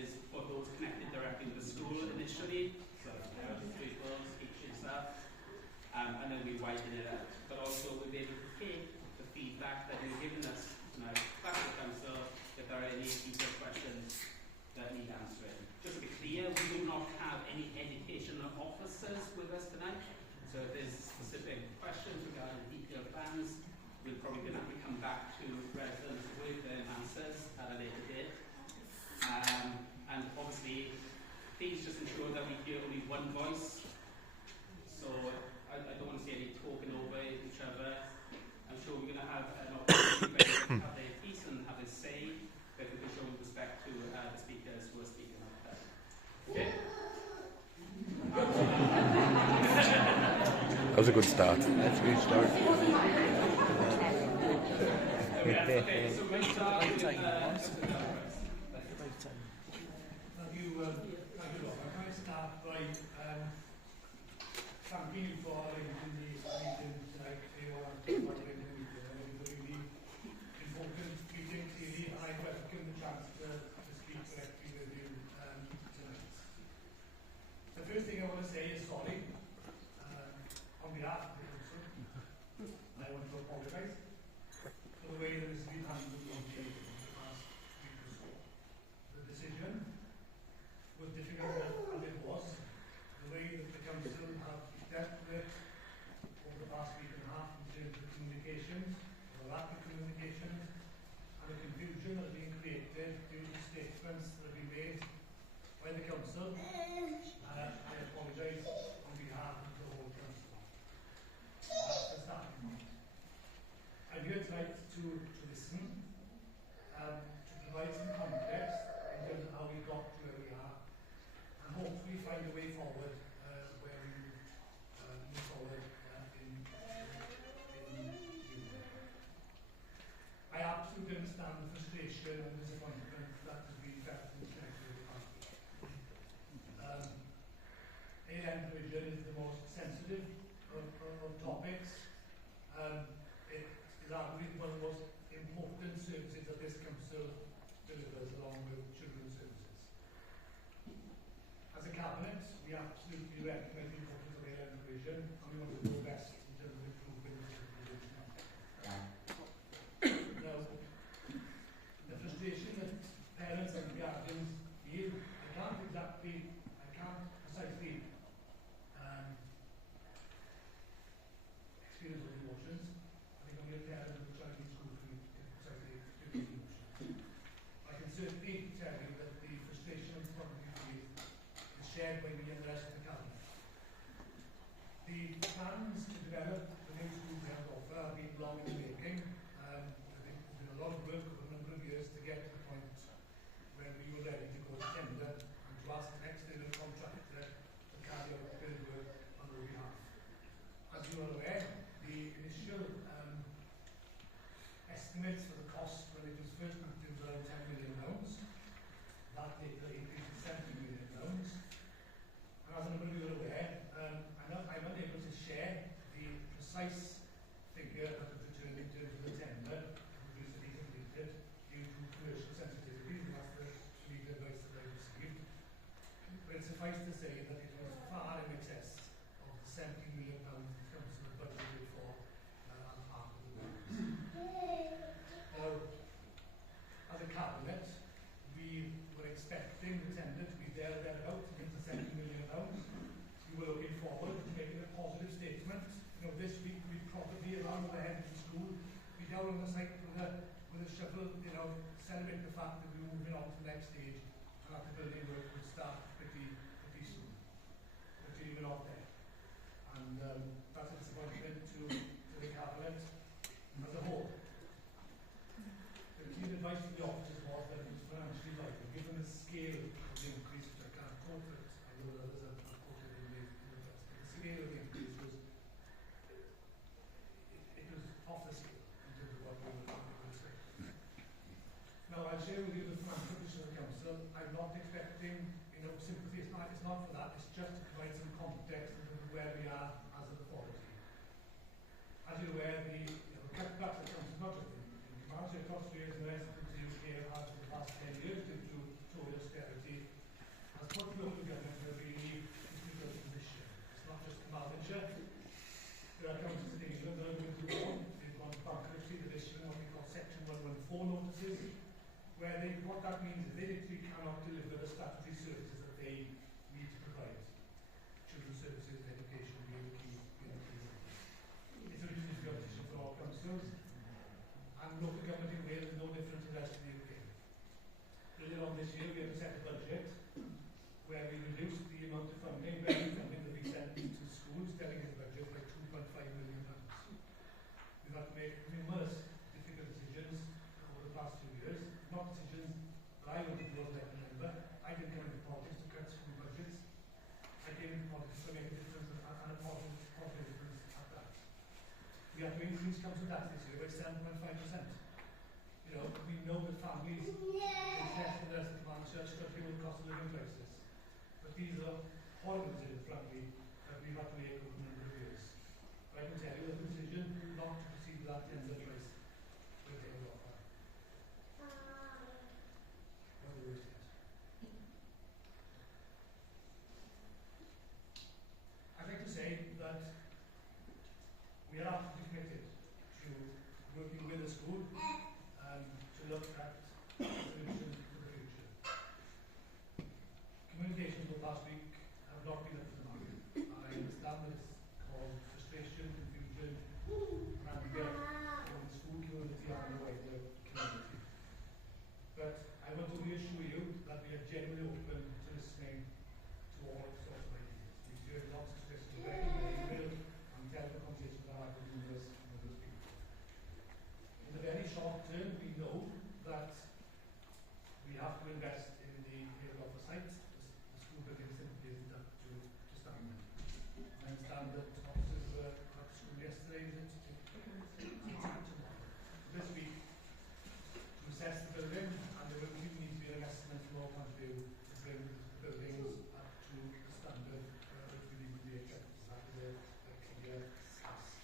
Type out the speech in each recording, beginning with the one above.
is for those connected directly with the school initially, so parents, pupils, teaching staff, and then we widen it out. But also we'll be able to take the feedback that you've given us tonight back to the council if there are any detailed questions that need answering. Just to be clear, we do not have any educational officers with us tonight, so if there's specific questions regarding detailed plans, we're probably going to have to come back to residents with their answers at a later date. And obviously, please just ensure that we hear only one voice. So I don't want to see any talking over each other. I'm sure we're going to have an opportunity to have their piece and have their say, but we can show respect to the speakers who are speaking up there. Okay? That was a good start. That's a good start. Okay, so we'll start with Thank you, Goffa. Can I start by thanking you for arranging the meeting tonight for your important meeting. It was a really important meeting, clearly, and I welcome the chance to speak directly with you tonight. The first thing I want to say is sorry on behalf of the council. I want to apologise for the way that this has been handled on the past week or so. The decision was difficult as it was. The way that the council have dealt with it over the past week and a half in terms of communications, or the lack of communications, and the confusion that has been created due to statements that have been made by the council. I apologise on behalf of the whole council. That's the starting point. I'm here tonight to listen, to provide some context in terms of how we got to where we are, and hopefully find a way forward where we move forward in I absolutely understand the frustration and disappointment that has been felt in this next over the past week. A&M provision is the most sensitive of topics. It is arguably one of the most important services that this council delivers along with children's services. As a cabinet, we absolutely recognise the importance of A&M provision and we want to do our best in terms of improving the provision. Now, the frustration that parents and guardians feel, I can't precisely experience those emotions. I think only a parent of a child in school can precisely experience emotions. I can certainly tell you that the frustration and problem you feel is shared by me and the rest of the cabinet. The plans to develop the new school here at Goffa have been long in the making. I think there's been a lot of work over a number of years to get to the point where we were ready to go to tender and to ask an external contractor to carry out the work on our behalf. As you are aware, the initial estimates for the cost when it was first booked in was around £10 million. That later increased to £70 million. And as a number of you are aware, I'm unable to share the precise figure that was returned in terms of the tender recently completed due to commercial sensitivities, and that's the legal advice that I received. But it suffice to say that it was far in excess of the £70 million the council had budgeted for as part of the works. Now, as a cabinet, we were expecting the tender to be there or thereabouts to hit the £70 million. We were looking forward to making a positive statement. This week we'd probably, along with the head of the school, be down on the site with a shovel, celebrate the fact that we were moving on to the next stage and that the building work would start pretty soon. But we're not there. And that's a disappointment to the cabinet as a whole. The key advice from the officers was that it was financially viable, given the scale of the increase, which I can't quote it, I know that others have quoted in the press, but the scale of the increase was off the scale in terms of what we were expecting. Now, I'll share with you the financial position of the council. I'm not expecting sympathy. It's not for that. It's just to provide some context in terms of where we are as an authority. As you're aware, the cutbacks that council, not just in Comanche, across Wales and the rest of the UK have had for the past 10 years due to total austerity we had to set a budget where we reduced the amount of funding, revenue funding that we sent to schools, delegate budget by £2.5 million. We've had to make numerous difficult decisions over the past 2 years, not decisions that I wanted to do as a member. I didn't come into politics to cut school budgets. I came into politics to make a difference and a positive difference at that. We had to increase council tax this year by 7.5%. You know, we know that families is less and less demand struggling with the cost of living crisis. But these are horrible decisions, frankly, that we've had to make over a number of years. But I can tell you that the decision not to proceed with that tender price will take a lot of time. Not the worst yet. I'd like to say that we are absolutely committed to working with the school to look at solutions for the future. Communications over the past week have not been up to the mark. I understand that it's caused frustration, confusion, and anger in the school community and the wider community. But I want to reassure you that we are genuinely open to listening to all sorts of ideas. We've heard lots of suggestions already in email and telephone conversations that I've had with numerous people. In the very short term, we know that we have to invest in the Heol site. The school building simply isn't up to standard. I understand that officers were at school yesterday, this week, to assess the building, and there will need to be an investment from all point of view to bring the buildings up to the standard which we need to be accepted. That is a clear ask.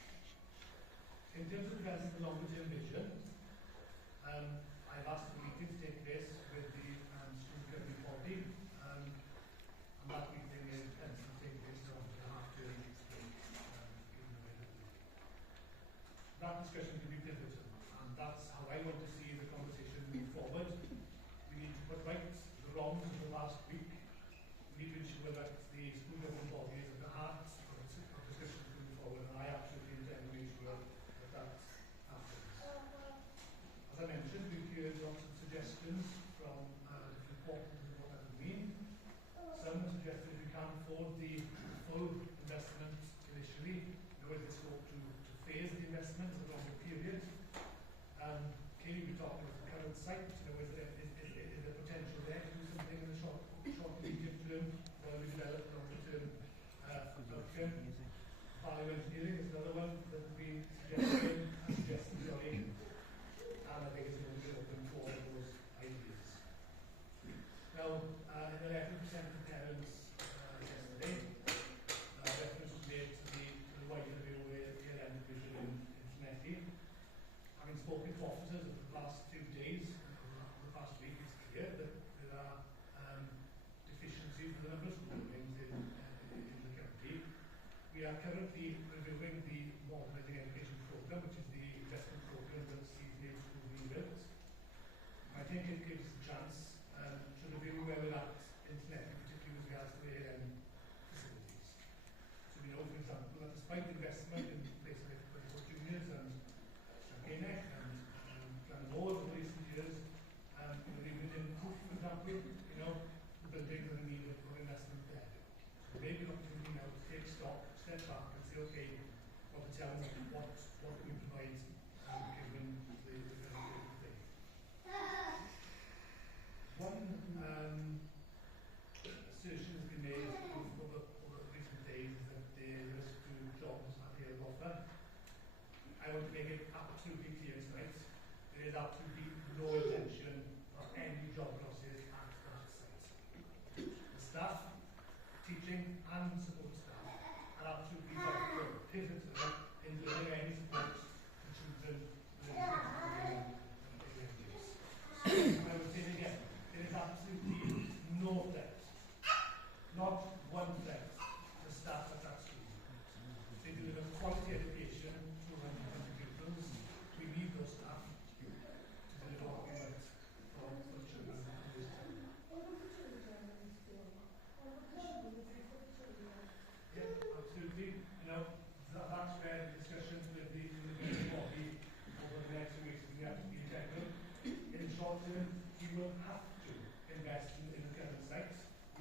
In terms of developing the longer term vision, I've asked the meeting to take place with the school governing body, and that meeting is to take place on the half-term break. That discussion will be pivotal, and that's how I want to see the conversation move forward. We need to put right the wrongs of the last week. We need to ensure that the school governing body is at the heart of discussions moving forward, and I absolutely intend to make sure that that happens. As I mentioned, we've heard lots of suggestions from different quarters of what that would mean. Some have suggested we can't afford the full investment initially, there is a scope to phase the investment over a longer period. Clearly we talked about the current site, is there potential there to do something in the short medium term while we develop longer term production. Value engineering is another one that has been suggested, and I think it's going to be open for all those ideas. Now, in the letter we sent to parents yesterday, reference was made to the wider view with the Llanelli division in Llanelli. Having spoken to officers over the past few days, over the past week, it's clear that there are deficiencies with a number of school buildings in the county. We are currently reviewing the modernising education programme, which is the investment programme that sees new schools being built. I think it gives us a chance to review where we're at in Llanelli, particularly with regards to the facilities. So we know, for example, that despite investment in places like for juniors and Champagne and Llanelli over recent years, even in Proof, for example, the buildings are in need of investment there. So maybe an opportunity now to take stock, step back and say, okay, what can we provide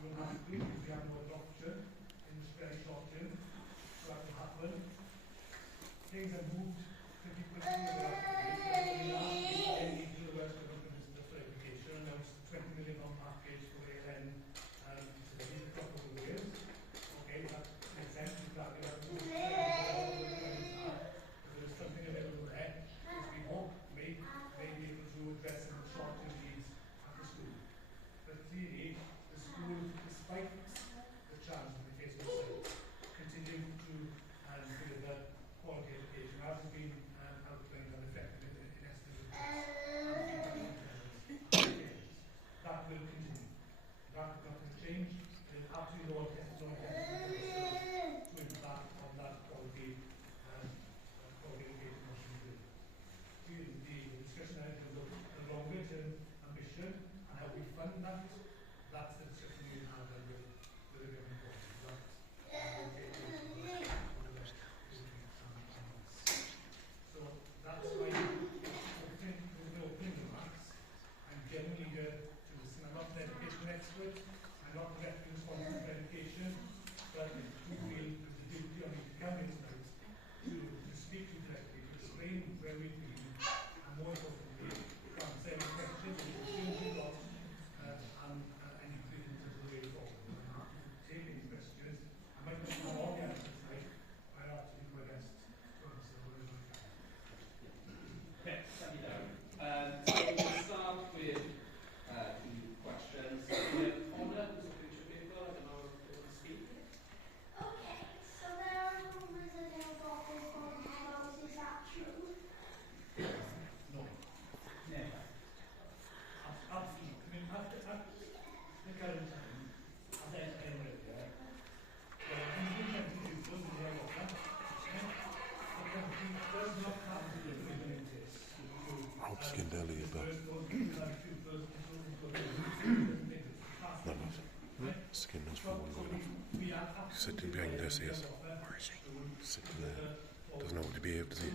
will have to be, because we have no adoption in this very short term. So that will happen. Things have moved pretty quickly over the last few years. The West Government is verification announced £20 million package for ALN to the crop of the whales. Okay, that makes sense. Exactly that. There is something available there, which we hope may be able to address some short-term needs at the school. But clearly, the school, despite the challenge in the case of science, continue to deliver quality education as has been outlined and reflected in estimates that will continue. That is not going to change. There is absolutely no intention to impact on that quality education motion. The discussion in terms of the longer term ambition and how we fund that, that's the discussion we have with the government body. So that's why in the opening remarks, I'm genuinely here to listen. I'm not an education expert, I'm not directly responsible for education, but I do feel there's a duty on me to come in tonight to speak to you directly, to explain where we've been, and more importantly, to answer any questions and concerns you've got, and include in terms of the way forward. I'm happy to take any questions. I might not know all the answers tonight, but I have to do my best to answer whatever I can. Okay, thank you, Darren. So we'll start with the questions. We have Connor, who's a future paper. I don't know if you want to speak. Okay, so there are rumours that Heol Goffa is going to come out. Is that true? No. Never. Absolutely. I mean, at the current time, as I explained earlier, the Indian pupils in Heol Goffa, the country does not have the living test. Llanelli about skin has fallen off. He's sitting behind this, he is. Where is he? Sitting there. Doesn't know what to behave, does he?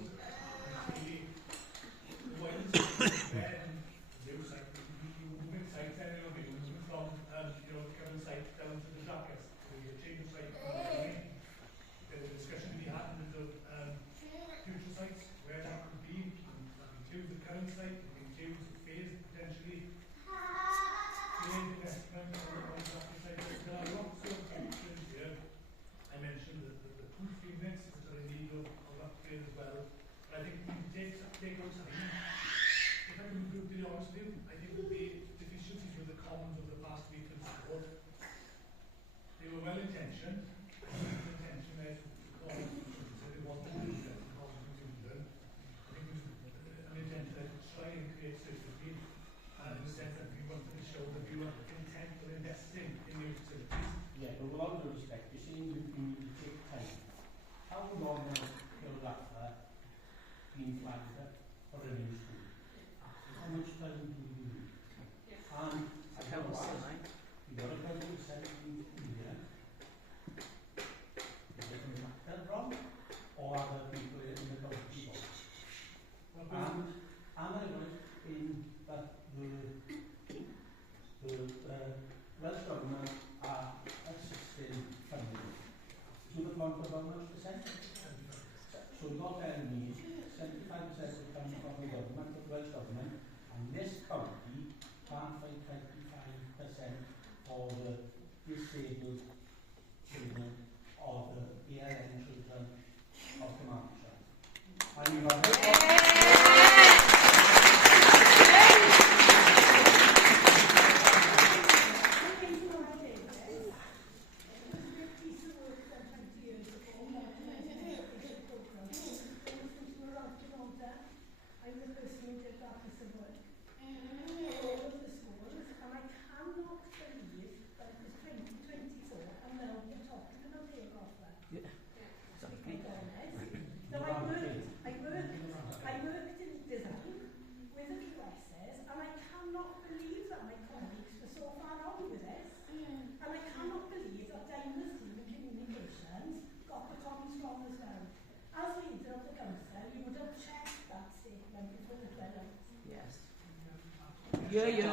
Yeah.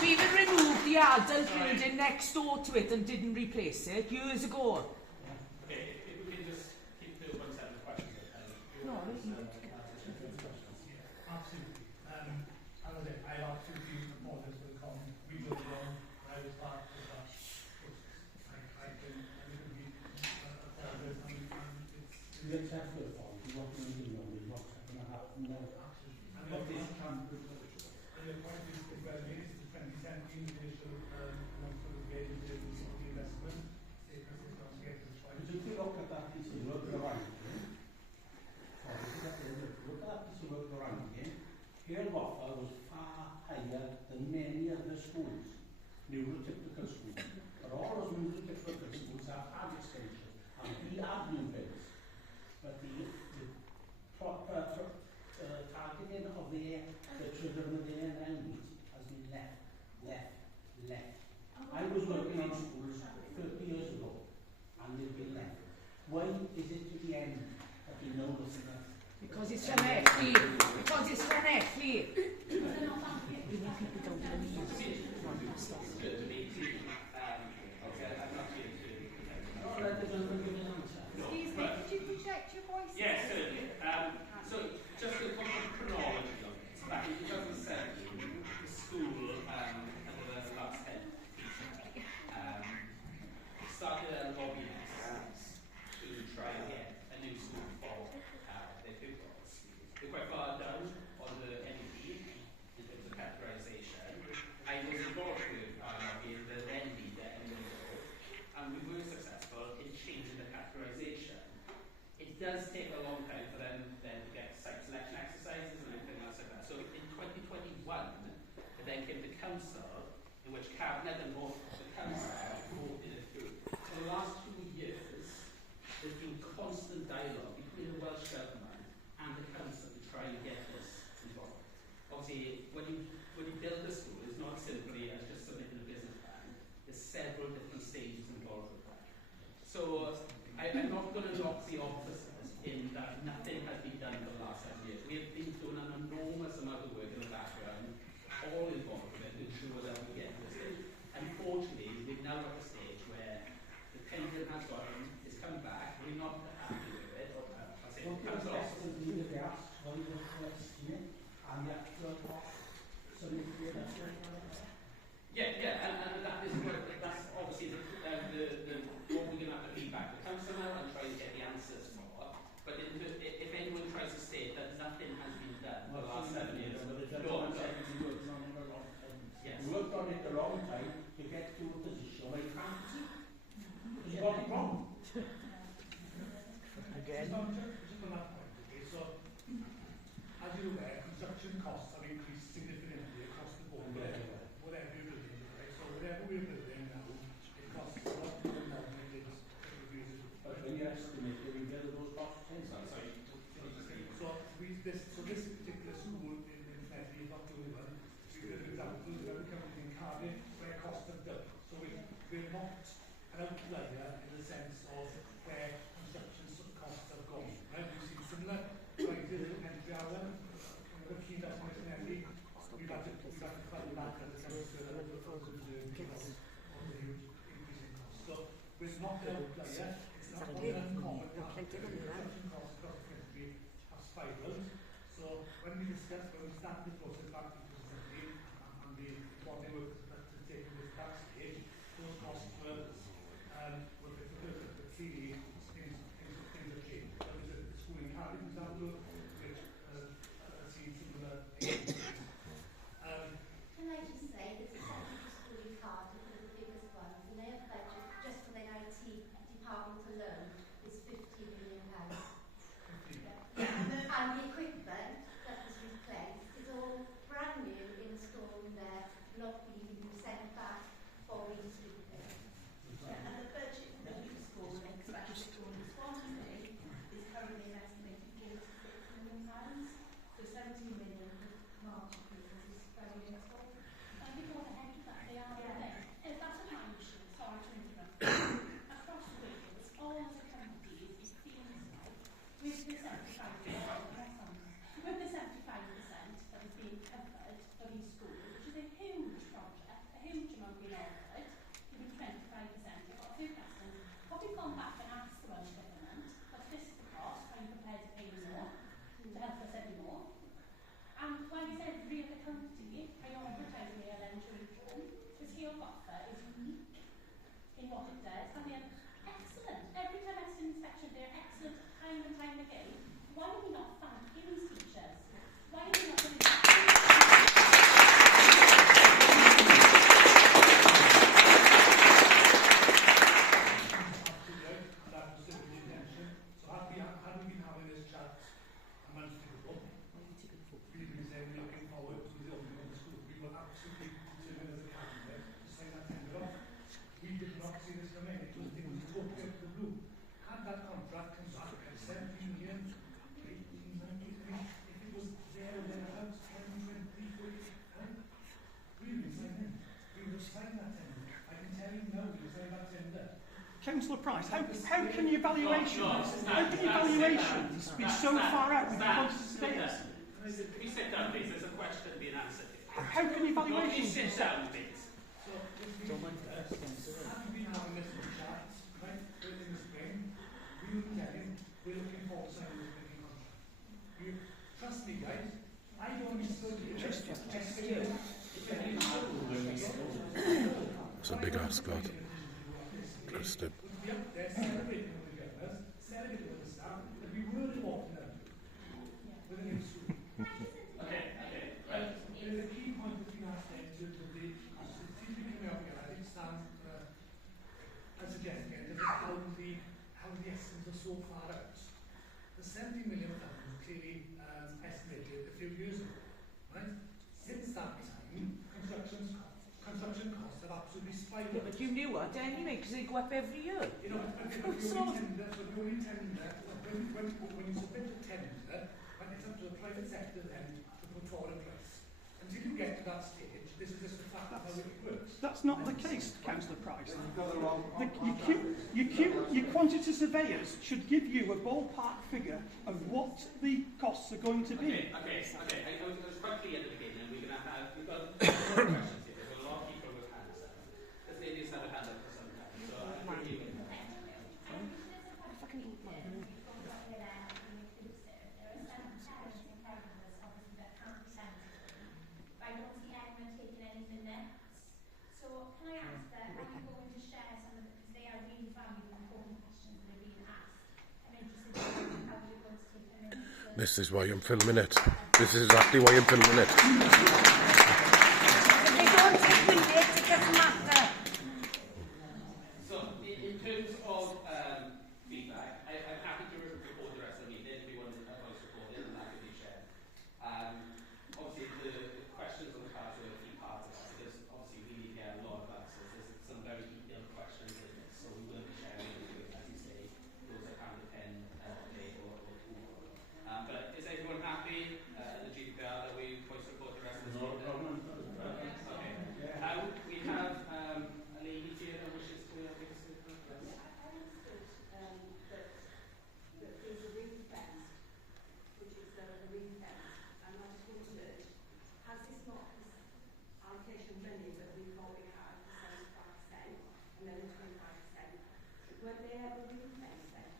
We will remove the adult building next door to it and didn't replace it years ago. Okay, if we can just keep to one set of questions. No, absolutely. As I said, I absolutely supported the common. We built it on, I was part of that. I can be applauded and it's... We accept the fault, you want to do it, not going to happen now. Absolutely. And what this can do, and the point is, well, it is the 2017 initial sort of getting the investment. It's going to get the But if you look at that piece of work around again, look at that piece of work around again, Heol Goffa was far higher than many other schools, neurotypical schools. But all those neurotypical schools have had extension, and we have new builds. But the proper targeting of the children of the NLBs has been left. I was working on schools 30 years ago, and they've been left. Why is it to the end that we know this enough? because it's Llanelli. Because it's Llanelli. Excuse me, could you project your voice? Yes, certainly. So, just a couple of chronology of it. Back in 2007, the school, under the last head teacher, started a lobby to try and get a new school for their pupils. We're quite far down on the NEP in terms of categorisation. I was involved with in the then leader and we were successful in changing the categorisation. It does take a long time for them then to get site selection exercises and everything else like that. So in 2021, it then came to council, in which Cabinet and both the council voted it through. For the last 2 years, there's been constant dialogue between the Welsh Government and the council to try and get this involved. Obviously, when you build a school, it's not simply as just submitting a business plan. There's several different stages involved with that. So I'm not going to knock the officers in that nothing has been done for the last 7 years. We have been doing an enormous amount of work in the background, all involved with it, to ensure that we get to this stage. Unfortunately, we've now got a stage where the pendulum has come back, we're not happy with it, or I'll say, Don't you council expect officers. them to do the gas, what you want to estimate, and the actual cost, so you can get that. Yeah, and that is that's obviously what we're going to have to feedback the council now and try and get the answers for. But if anyone tries to say that nothing has been done for the last 7 years, yes. You worked on it a long time to get to a position where you can't see. Because you got it wrong. Just on that point, okay, so as you're aware, construction costs have increased significantly across the board. Whatever you're building, right? So whatever we're building now, it costs a lot more than it did a couple of years ago. But when you estimate the rebuild of those costs, So this particular school in Llanelli is not the only one. We give examples of other companies in Cardiff where costs have doubled. So we're not an outlier in the sense of where construction costs have gone. Right? We've seen similar prices in entry hour. The key investment in Llanelli, we've had to fight back as a council on the huge increase in costs. So we're not an outlier. It's not one uncommon. Construction costs across the country have spiraled. So when we start the process back in 2017 and the bonding work that has taken this back stage, those costs were difficult, but clearly things have changed. There was a school in Cardiff, for example, which has seen similar increases. Can I just say that the secondary school in Cardiff is the biggest one, and their budget just for their IT department alone is £15 million. And the equipment that was replaced is all brand new, installed there, not being sent back for restripping. And the budget for the school, especially school in Swansea, is currently estimated £46 million. So 17 million margin pieces is very little. I think what the heck that they are. If that's a time machine, sorry to interrupt. Across the Wales, all of the companies, it feels like, with the 75%, that is being covered for these schools, which is a huge project, a huge amount being Goffa is unique in what it does, and they're excellent. Every domestic inspection, they're excellent time and time again. Why are we not thanking these teachers? Why are we not doing that? Councillor Price, how can the evaluations be so far out with the quantity surveyors? Can you sit down, please? There's a question being answered here. How can the evaluations be sit down, please? So, we've been having this chat, right, in the spring. We were telling, we're looking forward to signing this big contract. You trust me, guys. I don't be stood here. It's a big ask, lad. Good step. We'd be up there celebrating with the governors, celebrating with the staff, that we were walking out with a new school. Okay, right. There's a key point that's been asked there to the seems to be coming up here. I think stands as suggesting it is how the estimates are so far out. The 70 million pounds clearly estimated a few years ago, right? Since that time, construction costs have absolutely spiked. Yeah, but you knew it anyway, because they go up every year. You know, when you submit a tender, when it's up to the private sector then to put forward a price. Until you get to that stage, this is just the fact of how it works. That's not the case, Councillor Price. Your quantity surveyors should give you a ballpark figure of what the costs are going to be. Okay. I was quite clear at the beginning, and we've got more questions here. There's a lot of people with hands up. This lady's had a hand up for some time, so I'm going to give it. So can I ask that, are you going to share some of it, because they are really valuable and important questions that are being asked. I'm interested in how you're going to take them in. This is why I'm filming it. This is exactly why I'm filming it. They don't take minutes, it doesn't matter. So, in terms of feedback, I'm happy to record the rest of the meeting if you want a voice recording, and that can be shared. Obviously, the questions on the cards are a key part of that, because obviously we need to get a lot of answers. There's some very detailed questions in this, so we will be sharing it, as you say, those that can depend today or tomorrow. But is everyone happy at the GDPR that we voice record the rest of the meeting? Okay. We have a lady here that wishes to make a statement. I understood that there's a ring fence, which is the ring fence, and I just wondered, has this not this allocation money that we thought we had, the 75% and then the 25%, were they ever ring fence then?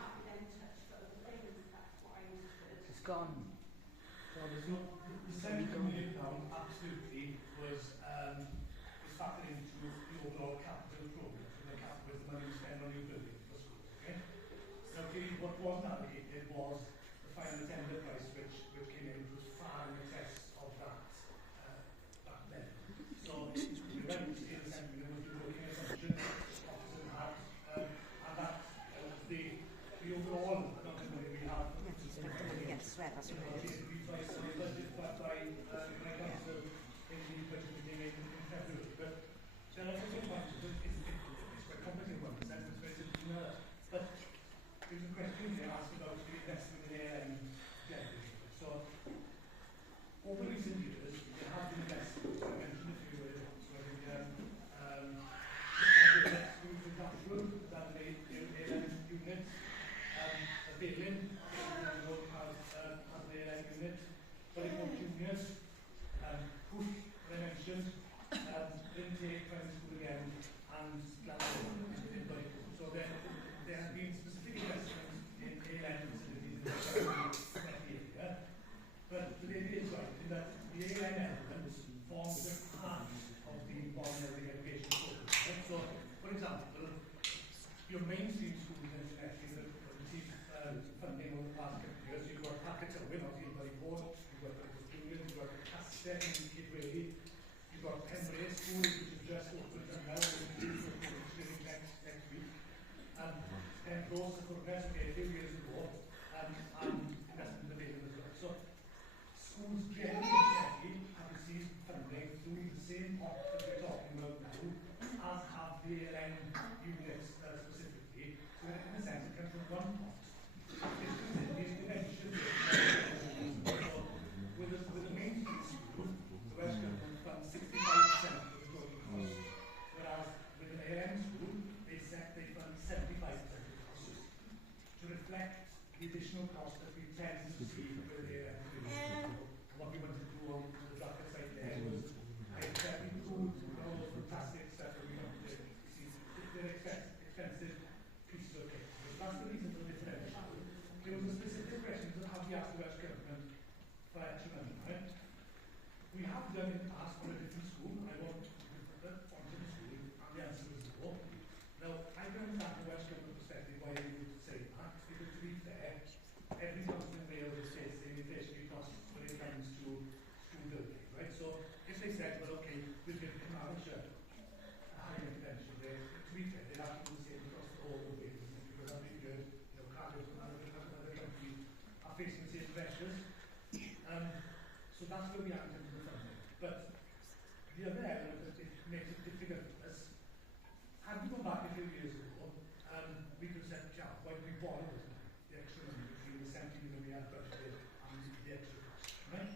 Have we then touched for other things? That's what I understood. It's gone. So there's no, the 70 million pound absolutely was factored into the overall capital program. So the capital is the money we spend on new buildings for schools. Okay. So clearly what wasn't allocated was the final tender price, which came in, which was far in excess of that back then. So you're right to say the 70 million was the working assumption, officers had, and that the overall amount of money we have. Yes, well, that's what it is. But there's a question here asked about the investment in AI generally. So, over recent years, there have been investments. I mentioned a few earlier on. So, I think the capital that the AI unit, a billion, has the AI unit, very much juniors, push, I mentioned, intake, primary school again, and Llanelli. So there have been specific investments the ALN units specifically, so in a sense it comes from one pot. It comes in the intervention with the mainstream school, the Welsh Government funds 65% of the total cost, whereas with an ALN school, they fund 75% of the cost, to reflect the additional cost that we tend to see with the ALN school. What we wanted to do on the darker side there was very good, all those fantastic stuff that we wanted to see. They're expensive pieces of kit. That's the reason for the differential. There was a specific question that have we asked the Welsh Government for extra money, right? We have done in the past for a different school, and I want to put that onto the school, and the answer was no. Now, I don't understand the Welsh Government perspective why they would say that, because to be fair, every council in Wales is facing inflationary costs when it comes to school building, right? So if they said, well, okay, we'll give Carmarthenshire a higher intervention there, to be fair, they'd have to do the same across the whole of Wales, because every year, Cardiff and other countries are facing the same pressures. So that's where we are in terms of the funding. But the other element that makes it difficult for us, had we gone back a few years ago, we could have said, yeah, why do we borrow this money, the extra money between the 70 million we had budgeted and the extra cost, right?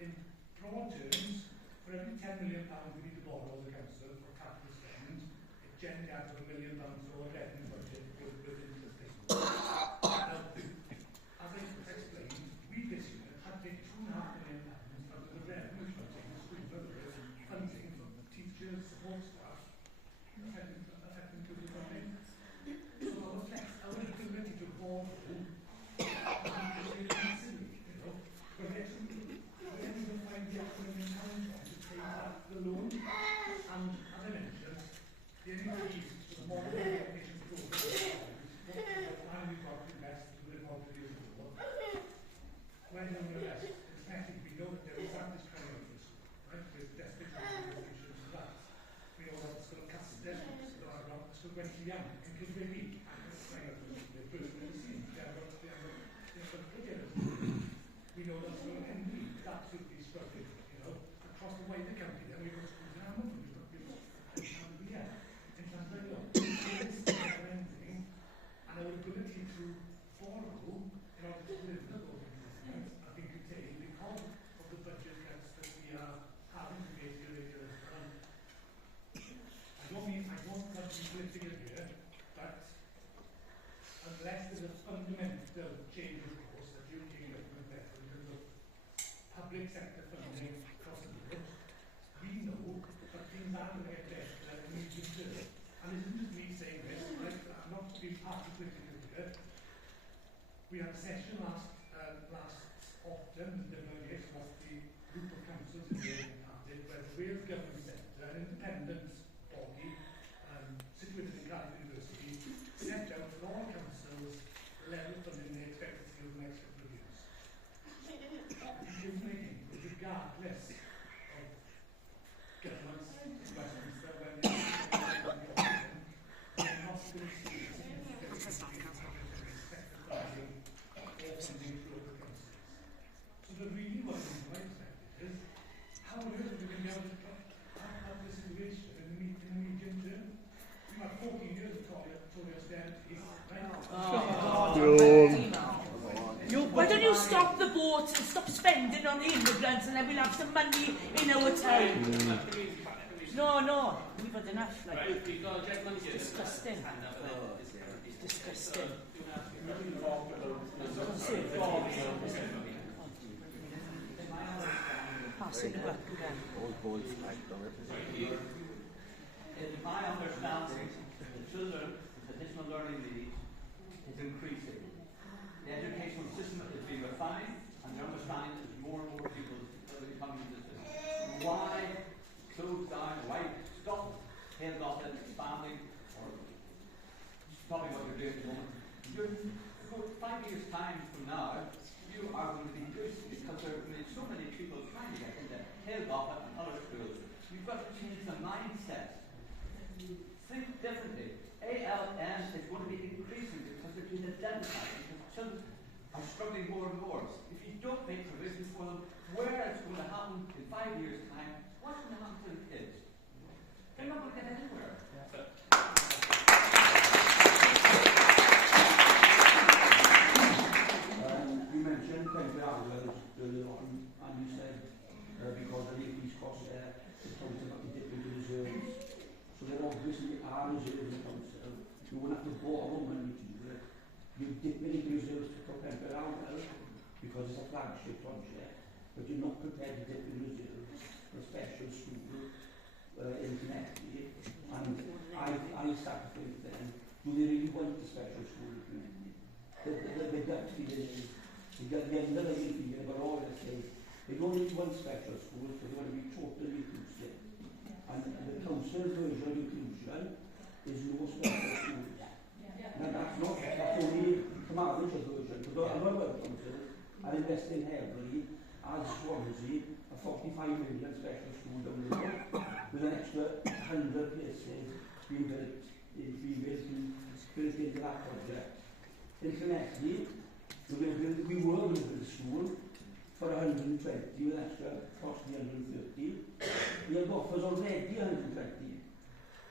In broad terms, for every £10 million we need to borrow as a council for capital spend, it generally adds up £1 million to our revenue budget with interest payments. Now, as I explained, we this year had to take £2.5 million out of the revenue budget in the school budget, funding for teachers, support staff, affecting pupil funding. So our ability to borrow is really massive, but we only don't find the actual £1 million to pay back the loan. And as I mentioned, the only to the model education program, and we've got to invest to live out the years before. When we invest, it's connected, we know that there is that coming out of this, right? With desperate institutions and that. We know that it's got a cast desperate, it's got when young, and kids very weak, and it's coming out of this, they're bursting at the seams, they've got we know that's going to end it's absolutely struggling, across the wider county, then we've got schools in Amman, we've got in Llanelli. It's never ending, and our ability to borrow in order to deliver those investments, I think, contained because of the budget cuts that we are having to make here. I don't want to be political here, but unless there's a fundamental change of course that you can get from the in terms of public sector funding across the board, we know that things are going to get better in the medium term. And this isn't just me saying this, right? I'm not being partly political here. We had a session last autumn in WIS, was the group of councils in Wales and Cardiff, where the Wales Government Centre, an independent body situated in Cardiff University, set out for all councils the level of funding they expect to see over the next couple of years. Decision-making was regardless of government's Westminster when they they're not going to see so the really what is my perspective is how on earth are we going to be able to have this situation in the medium term? We've had 14 years of Tory austerity, right? Why don't you stop the boats and stop spending on the immigrants and then we'll have some money in our time? No, we've had enough. Like, it's disgusting. It's disgusting. Pass it back again. In my understanding, the children with additional learning needs is increasing. The educational system is being refined, and the understanding is more and more people are coming into the system. Why close down? Why stop Heol Goffa expanding or stopping what you're doing at the moment? For 5 years' time from now, you are going to be losing because there are so many people trying to get into Heol Goffa and other schools. You've got to change the mindset. Think differently. ALN is going to be increasing because they're being identified, because children are struggling more and more. If you don't make provisions for them, where it's going to happen in 5 years' time, what's going to happen to the kids? Think have to borrow money to do it. You dip in reserves to Parental because it's a flagship project, but you're not prepared to dip in reserves for a special school internationally. And I start to think then, do they really want the special school internationally? The gut feeling is, the underlying feeling about all this is, they don't need one special school because they want to be totally inclusive. And the council version of inclusion is no special schools. And that's only Carmarthenshire version, because a lot of other councils are investing heavily, as Swansea, a 45 million special school down the road, with an extra 100 places being built in 3 years built into that project. Internationally, we were going to build a school for 120 with an extra possibly 130. The Goffa's already 120.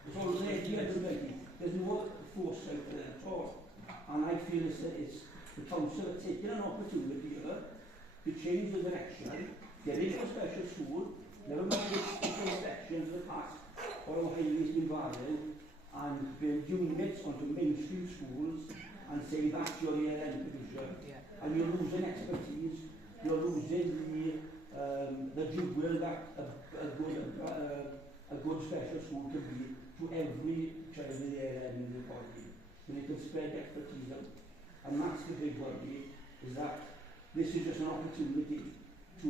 It's already 120. There's no foresight there at all. And I feel it's the council have taken an opportunity here to change the direction, get into a special school, never mind the sections of the past, or how highly it's been valued, and build units onto mainstream schools and say that's your ELM division. And you're losing expertise, you're losing the goodwill that a good special school can be to every child in the ELM in the body. So they can spread expertise out. And that's the big worry, is that this is just an opportunity to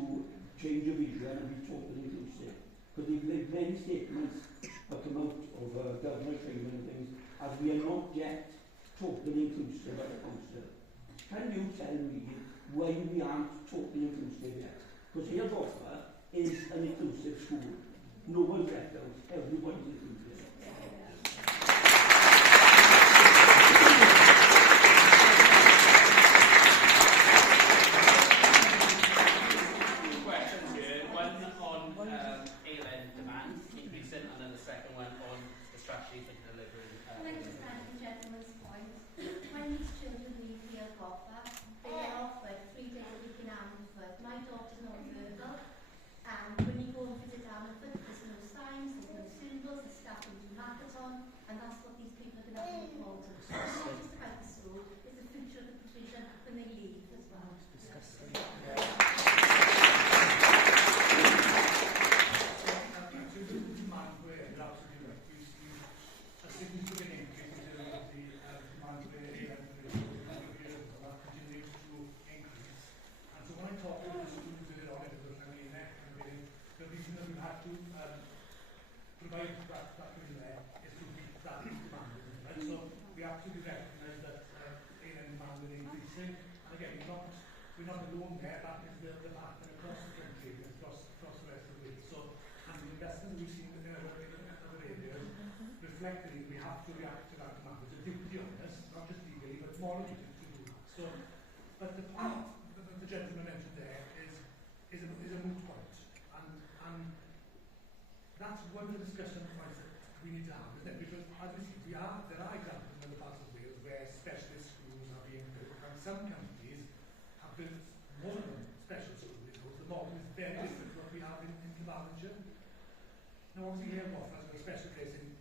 change your vision and be totally inclusive. Because they've many statements that come out of government training and things, as we are not yet totally inclusive at the council. Can you tell me why we aren't totally inclusive yet? Because here Goffa is an inclusive school. No one's left out, everybody's inclusive. We have to react to that demand. It's a duty on us, not just legally, but morally to do that. So, but the point that the gentleman mentioned there is a moot point. And that's one of the discussion points that we need to have, isn't it? Because as we see, there are examples in other parts of Wales where specialist schools are being built, and some counties have built more than special schools. The model is very different to what we have in Carmarthenshire. Now, obviously, here Goffa has got a special place in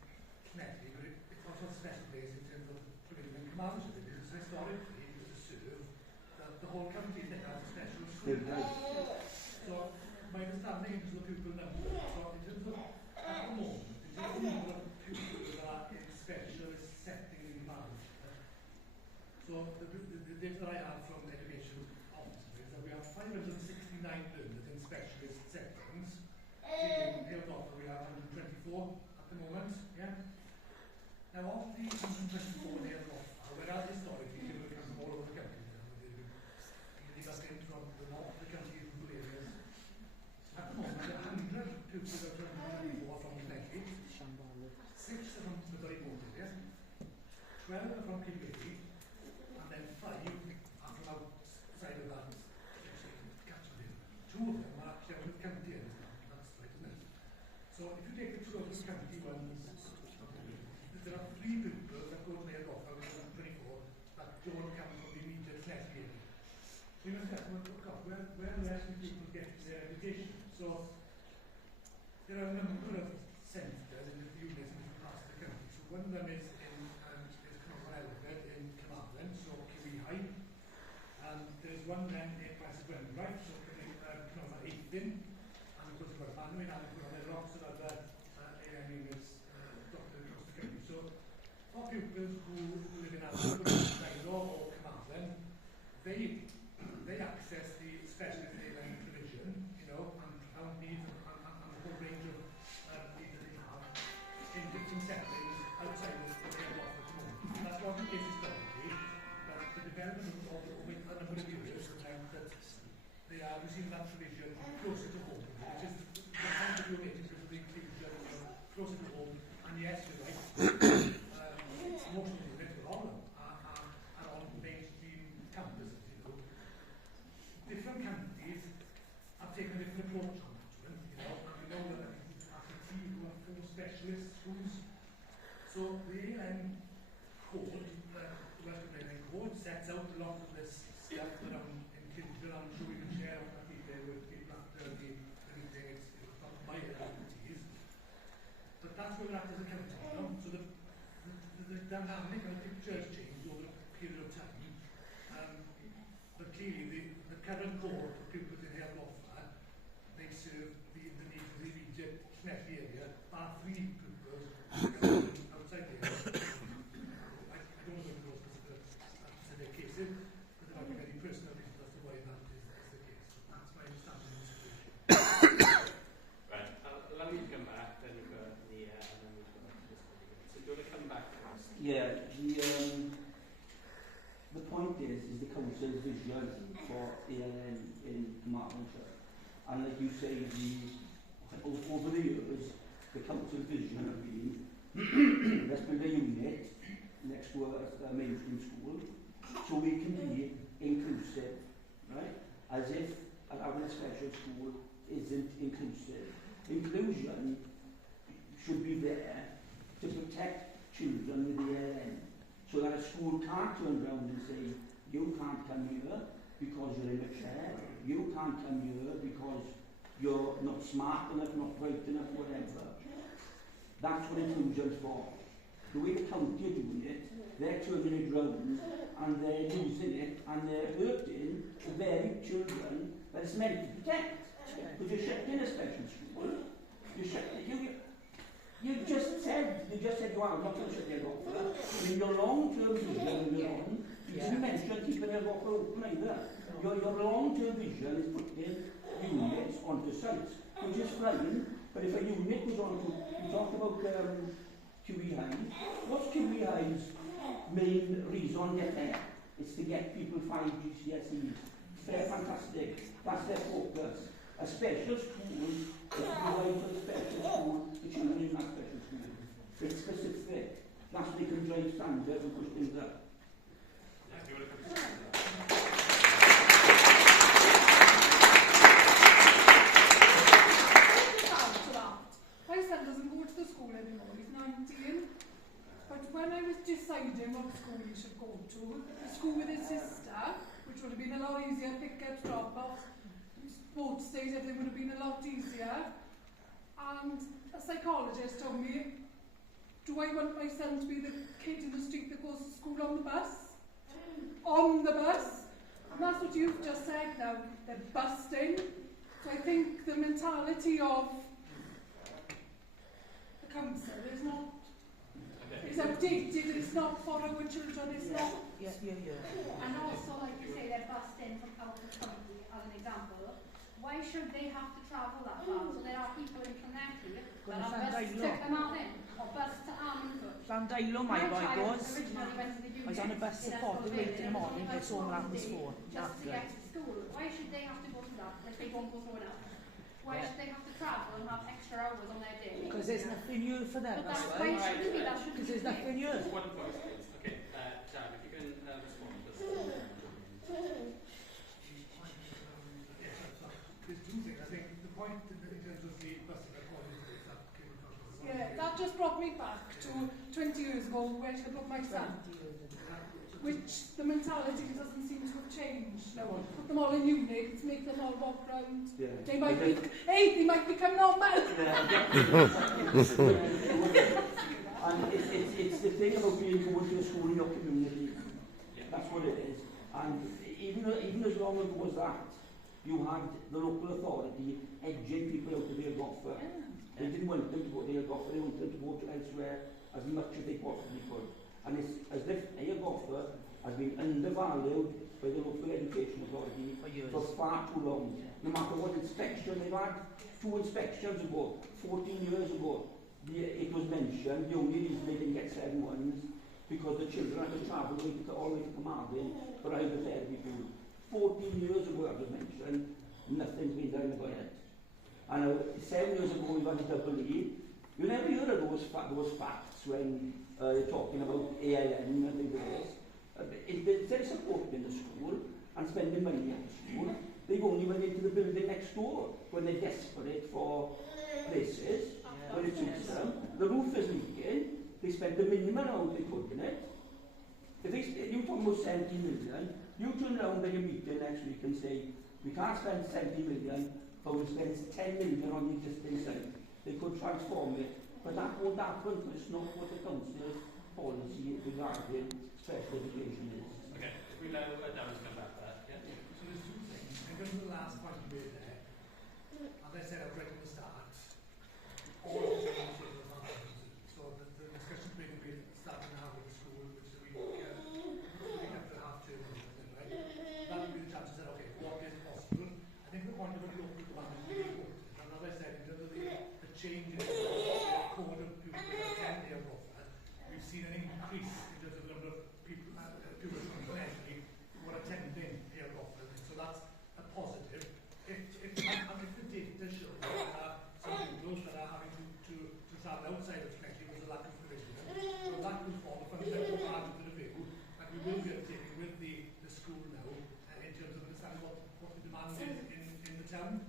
Llanelli, but it's also a special place in terms of putting in Carmarthenshire, because historically it was to serve the whole county that has a special school. So my understanding is what people know. So in terms of at the moment, in terms of the number of pupils that are in specialist setting in Carmarthenshire, so the data that I have from the education officer is that we have 569 learners in specialist settings. In Heol we have 124 at the moment. Yeah. Now, of the 124 in Heol, whereas historically they would come all over the country, they got in from the north of the country, rural areas. At the moment, 100 pupils are 124 from Llanelli, 6 are from the very remote areas, 12 are from Kilgary, and then 5 are from outside of that catchment area. 2 of them are actually out of the county areas. So if you take the 2 of the county ones, there are 3 pupils that go to their Goffa with 124 that don't come from the immediate Llanelli area. So you must ask, where else do people get their education? So there are a number of centres in the units in across the country. So one of them is in yes, you're right. Most of the little on them are on mainstream campuses, you know. Different countries have taken a different approach on that, you know, and we know that after T who have 4 specialist schools. So the code, the Western Learning Code, sets out a lot of this stuff around inclusion. I'm sure we can share that detail with people after the meeting. It's not my expertise. But that's where we're at as a country, you know. So the dynamic and the picture has changed over a period of time. But clearly the current core of pupils in Heol, they serve the need for the immediate Llanelli area, bar 3 pupils outside the area. I don't know if those specific cases, but there might be very personal reasons as to why that is the case. But that's my understanding of the situation. Right, allow me to come back, then we've got Nia, and then we've got this one again. So do you want to come back first? Yeah, the point is the council's vision for ALN in Carmarthenshire. And like you say, over the years, the council's vision has been let's build a unit next to a mainstream school so we can be inclusive, right? As if having a special school isn't inclusive. Inclusion should be there to protect children with the ALN, so that a school can't turn around and say, you can't come here because you're immature, you can't come here because you're not smart enough, not bright enough, whatever. That's what inclusion's for. The way the county are doing it, they're turning it round and they're using it and they're hurting the very children that it's meant to protect. Because you're shut in a special school, you just said you are not going to shut your Goffa. In your long-term vision, you didn't mention keeping your Goffa open either. Your long-term vision is putting units onto sites, which is fine, but if a unit goes on to, you talked about QE Highs. What's QE Highs' main reason get there? It's to get people 5 GCSEs. They're fantastic. That's their focus. A special school is provided for the special school, the children in that special school. It's specific. That's where they can drive standards and push things up. My son doesn't go to the school anymore. He's 19. But when I was deciding what school he should go to, the school with his sister, which would have been a lot easier, pick-ups, drop-offs, sports days, everything would have been a lot easier. And a psychologist told me, do I want my son to be the kid in the street that goes to school on the bus? On the bus? And that's what you've just said now. They're busting. So I think the mentality of the council is not, it's outdated, it's not for our children, it's not. Yeah. And also, like you say, they're busting from out of the country, as an example. Why should they have to travel that far? So there are people in Llanelli that are bus to Carmarthen or bus to Armington. Llanelli, my boy goes. Originally went to the I was on a bus at 4:08 in the morning, they saw me out this phone. Just to get to school. Why should they have to go to that if they don't go through enough? Why should they have to travel and have extra hours on their day? Because there's nothing new for them, But that's that's why. why it shouldn't be, that shouldn't Because be. there's nothing new. One point, please. Okay, Dan, if you can respond to this. There's two things. I think the point in terms of the busing is that came across. Yeah, that just brought me back to 20 years ago where I should put my son, which the mentality doesn't seem to have changed. Now, put them all in units, make them all walk around. Yeah. They might become normal. And it's the thing about being going to a school in your community. That's what it is. And even as long ago as that, you had the local authority edging people out of their Goffa. They didn't want them to go to their Goffa, they wanted them to go to elsewhere as much as they possibly could. And it's as if their Goffa has been undervalued by the local education authority for far too long. No matter what inspection they've had, 2 inspections ago, 14 years ago, it was mentioned the only reason they didn't get 7 ones because the children had to travel all the way to Carmarthen for a hydrotherapy pool. 14 years ago, that was mentioned, nothing's been done about it. And 7 years ago, we had a double E. You never hear of those those facts when you're talking about ALM and the ways. If they're supporting the school and spending money at the school, they've only went into the building next door when they're desperate for places, when it suits them. The roof is leaking, they spent the minimum amount they could in it. If you talk about 70 million, you turn around at your meeting next week and say, we can't spend 70 million, but we'll spend 10 million on the existing site. They could transform it, but that won't happen because it's not what the council's policy regarding special education is. Okay, we know Darren's come back to that. Yeah? So there's two things. In terms of the last point you made there, as I said right at the start, all of the conversations are not so the discussion's been starting now with the school, which we have to have to, right? That would be the chance to say, okay, what is possible? I think the point about local plan is really important. And as I said, in terms of the changes in the code of pupils that attend their Goffa, we've seen an increase in terms of the number of people, pupils from Llanelli who are attending their Goffa. So that's a positive. If the data shows that there are some pupils that are having to travel outside of Llanelli because of lack of provision, well, that will form a fundamental part of the review that we will be undertaking with the school now in terms of understanding what the demand is in the town.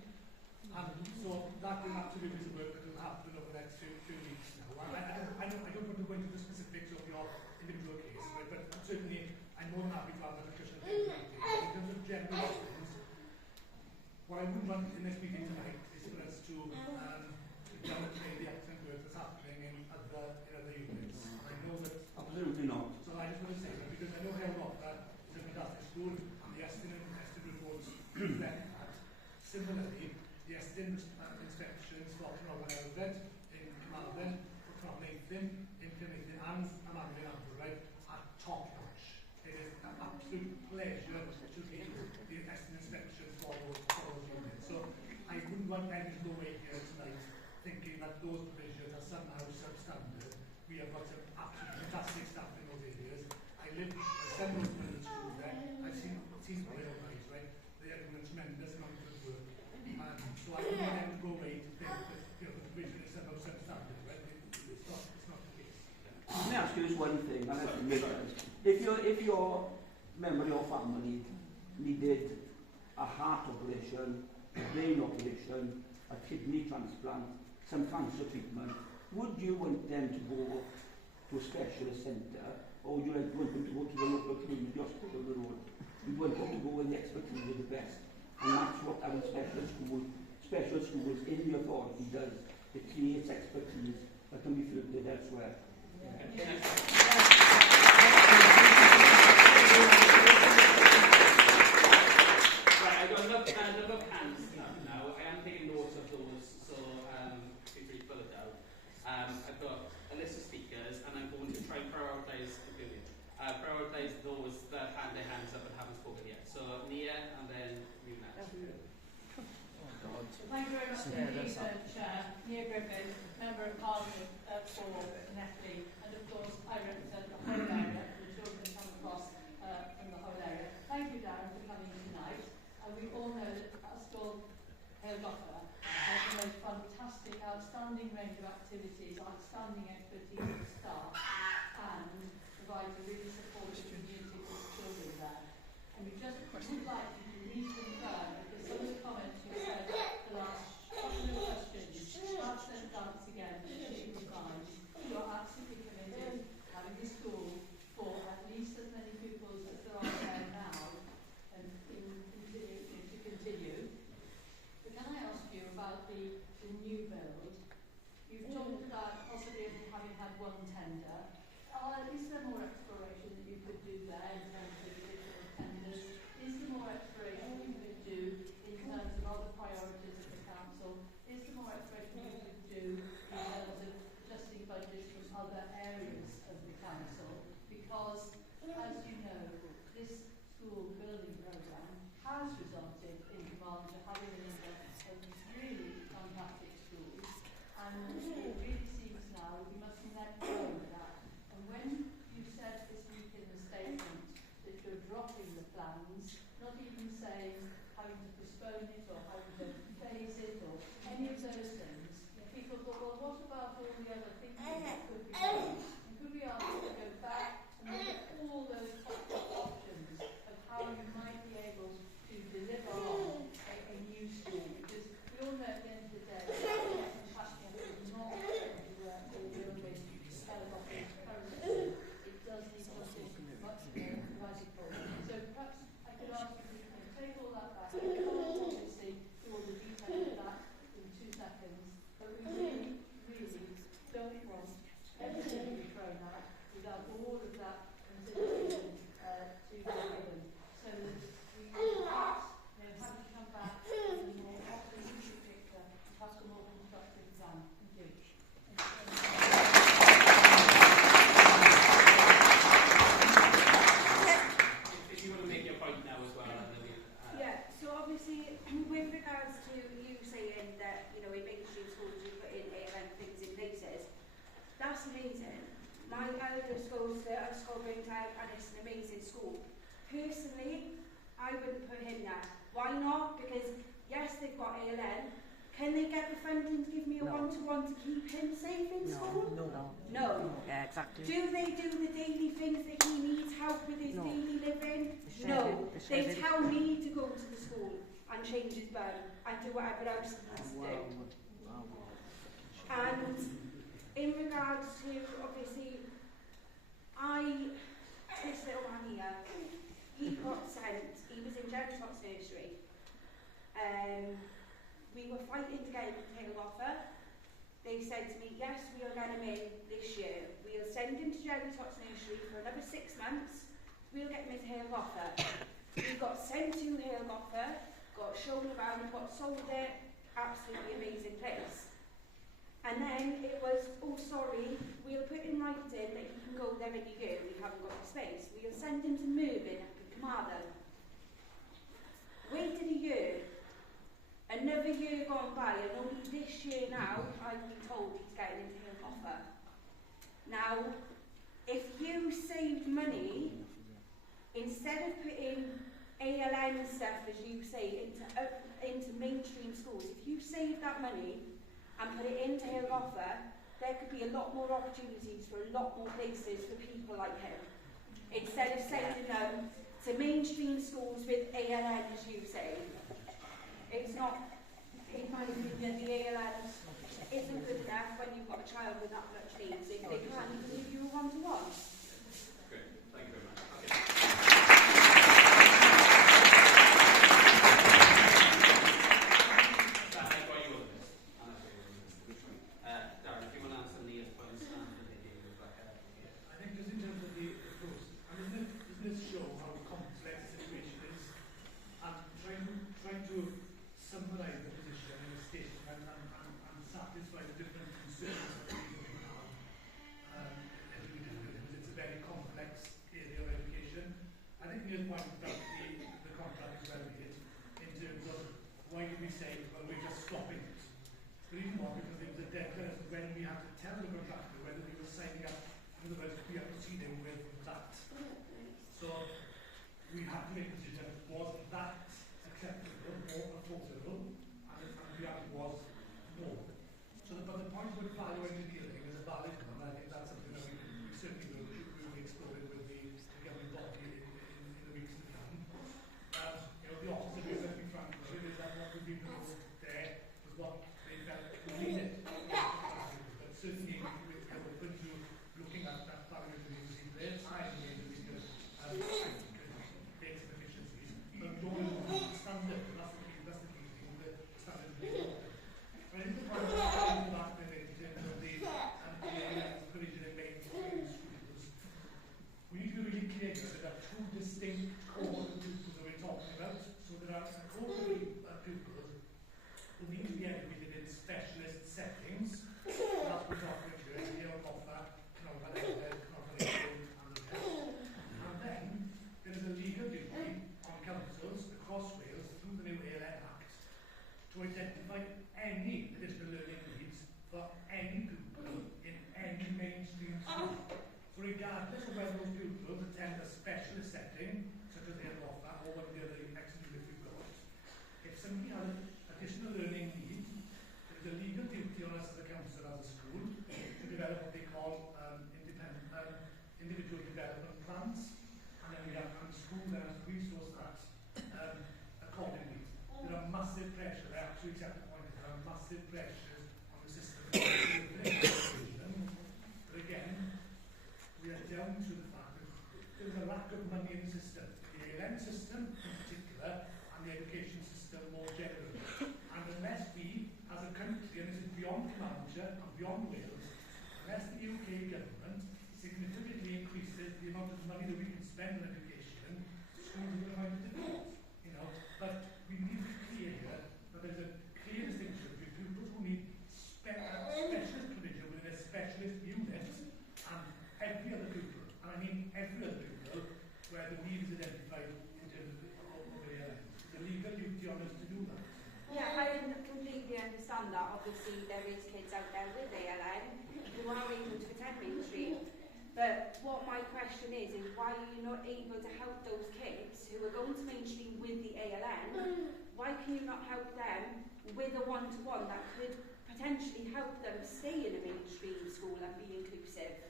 And so that will absolutely be work that will happen over the next few weeks now. I don't want to go into the specifics of your individual case, right, but certainly I'm more than happy to have that discussion. In terms of general things, what I would want in this meeting tonight is for us to demonstrate the excellent work that's happening in other units. I know that... Absolutely not. So I just want to say that because I know Heol is a fantastic school and the estimate reports reflect that. Similarly, the estimate inspections for Cynogwen in Carmarthen, for Cronathan, in Cynogwen and Carmarthen and Amberley are top notch. It is an absolute pleasure to do the estimate inspections for those units. So I wouldn't want anyone to go away here tonight thinking that those provisions are somehow substandard. We have got some absolutely fantastic staff in those areas. I live several in the school there. I've seen it with my own eyes, right? They are doing a tremendous amount of good work. So I wouldn't want them to go away to think that the provision is somehow substandard, right? It's not the case. Let me ask you this one thing, and I have to make sense. If your member of your family needed a heart operation, a brain operation, a kidney transplant, some cancer treatment, would you want them to go to a specialist centre, or would you want them to go to the local community hospital on the road? You want them to go with the expertise of the best. And that's what our special schools in the authority does. It creates expertise that can be filtered elsewhere. Right, I've got enough hands now. I am taking notes of those, so feel free to fill it out. I've got a list of speakers, and I'm going to try and prioritise those that had their hands up and haven't spoken yet. So Nia, and then you next. Thank you very much indeed, Chair. Nia Griffin, Member of Parliament for Llanelli, and of course I represent the whole area, the children come across from the whole area. Thank you, Darren, for coming tonight. We all know that our school, Goffa, has the most fantastic, outstanding range of activities, outstanding expertise of staff, and provides a really supportive community for the children there. And we just would like to reconfirm, because some of the comments you said the last couple of questions, absent doubts again, she provides, you are absolutely committed to having this school for at least as many pupils as there are there now, and to continue. But can I ask you about the new build? You've talked about possibly having had one tender. Is there more exploration that you could do there in terms of additional tenders? Is there more exploration you could do in terms of other priorities of the council? Is there more exploration you could do in terms of adjusting budgets from other areas of the council? Because, as you know, this school building programme has resulted in demand for having a number of really fantastic schools, and it really seems now we must let go of that. And when you said this week in the statement that you're dropping the plans, not even saying having to postpone it or having to phase it or any of those things, people thought, well, what about all the other things that could shown that without all of that consideration to be given. So that we have to come back with a more optimistic picture, perhaps a more constructive plan. Thank you. If you want to make your point now as well, and then yeah, so obviously, with regards to you saying that, you know, in mainstream schools you put in ALM things in places, that's amazing. My eldest goes to a school Parental and it's an amazing school. Personally, I wouldn't put him there. Why not? Because yes, they've got ALM. Can they get the funding to give me a one-to-one to keep him safe in school? No. Yeah, exactly. Do they do the daily things that he needs help with his daily living? No. They tell me to go to the school and change his bum and do whatever else he has to do. And in regards to, obviously, this little man here, he got sent, he was in Jerry Tops nursery. We were fighting to get him to Goffa. They said to me, yes, we'll get him in this year. We'll send him to Jerry Tops nursery for another 6 months. We'll get him into Goffa. We got sent to Goffa, got shown around, got sold it, absolutely amazing place. And then it was, oh sorry, we'll put in writing that he can go there any year, we haven't got the space. We'll send him to Mervyn up in Carmarthen. Waited a year. Another year gone by, and only this year now, I've been told he's getting into Goffa. Now, if you saved money, instead of putting ALM stuff, as you say, into mainstream schools, if you save that money and put it into Goffa, there could be a lot more opportunities for a lot more places for people like him. Instead of sending them to mainstream schools with ALM, as you say. It's not, in my opinion, the ALM isn't good enough when you've got a child with that much needs. If they can't even give you a one-to-one. Great, thank you very much. Darren, if you want to answer Leah's points and maybe Rebecca. I think just in terms of the approach, I mean, doesn't this show how complex the situation is? And trying to summarise the position in a statement and satisfy the different concerns that people have. It'll be difficult because it's a very complex area of education. I think Neil pointed out the contract is well made in terms of why did we say, well, we're just stopping it. The reason why, because there was a deadline when we had to tell the contractor whether we were signing up, in other words, we are proceeding with that. So we had to make a decision, was that acceptable or affordable, and the answer was no. So but the point with value engineering is a valid one. I think that's something that we certainly will be exploring with the governing body in the weeks to come. The office of the Frank is that what we've been proposed there was what they felt we needed. But certainly we're open to looking at that parliamentary agency there, signing the agency to make some efficiencies. But we don't want to standard. That's the key thing. The standard is important. But I think the point of that in terms of the provision in mainstream schools, we need to be really clear that there are two distinct core pupils that we're talking about. So there are core pupils who need to be educated in specialist settings. That's what we're talking about here, Goffa, and then there is a legal duty on councils across Wales through the new ALM Act to identify any additional learning needs for any pupil in any mainstream school. So regardless of whether those pupils attend a specialist setting, such as Goffa or one of the other excellent units we've got, if somebody has additional learning needs, there is a legal duty on us as a council, as a school, to develop what they call individual development plans, and then we have school then has to resource that accordingly. There are massive pressures, I absolutely accept the point, there are massive pressures on the system. But again, we are down to the fact that there is a lack of money in the system, the ALM system in particular, and the education system more generally. And unless we, as a country, and this is beyond Carmarthenshire and beyond Wales, unless the UK government significantly increases the amount of money that we can spend on education, schools are going to find it difficult, you know. But we need to be clear here that there's a clear distinction between pupils who need specialist provision within a specialist unit and every other pupil. And I mean every other pupil where the need is identified in terms of the ALN. The legal duty on us to do that. Yeah, I completely understand that. Obviously, there is kids out there with ALN who are able to attend mainstream. But what my question is why are you not able to help those kids who are going to mainstream with the ALN? Why can you not help them with a one-to-one that could potentially help them stay in a mainstream school and be inclusive?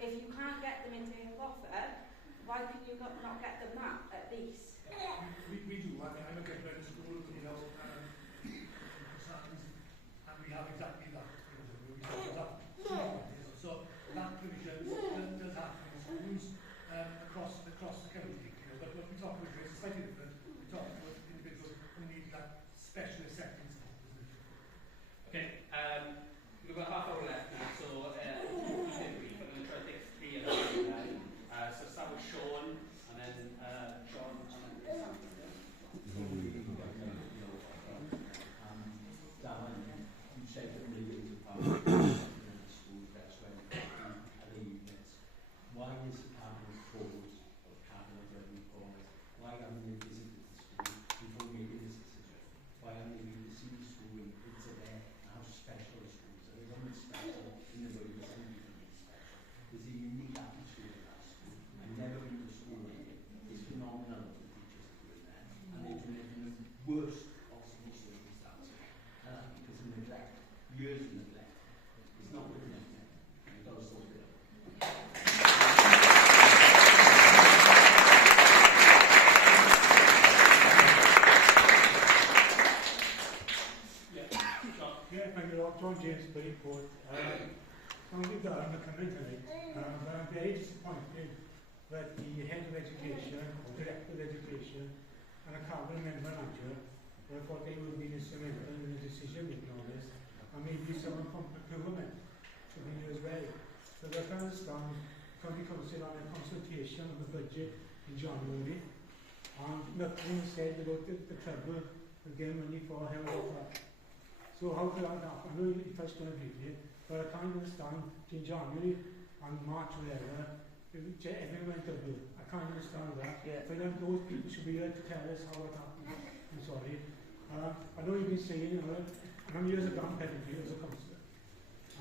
If you can't get them into Goffa, why can you not get them that at least? We do. I mean, I'm a good friend of school, you know, and we have exactly that. So that provision does happen in schools across the country. You know, but what we talk about here is slightly different. We talk about individuals who need that specialist setting. Okay, we've got half hour left now, so keep it brief. I'm going to try to take 3 at a time. So start with Sean, and then Sean, and then Sam. You said that maybe it's a part of the school that's when other units. Why is it having calls of cabinet revenue calls? Why haven't they visited the school before making this decision? Why haven't they been to see the school and it's there and how special the schools are? There's only special in the way that some people need special. There's a unique atmosphere in that school. I've never been to school like it. It's phenomenal what the teachers are doing there. And they're doing it in the worst possible circumstances. Because of neglect. Years of neglect. It's not good enough now. You've got to sort it out. Yeah, thank you, John James Bayport. I'm with the coming tonight, but I'm very disappointed that the head of education, or director of education, and a cabinet member manager, I thought they would be instrumental in the decision making on this, and maybe someone from procurement should be here as well. But I can understand County Council on a consultation on the budget in January, and nothing said about the trouble of getting money for Heol. So how could that happen? I know you touched on it briefly, but I can't understand in January and March whatever, everything went double. I can't understand that. Yeah. But then those people should be here to tell us how it happened. I'm sorry. I know you've been saying, I'm years ago, I'm Parental as a councillor.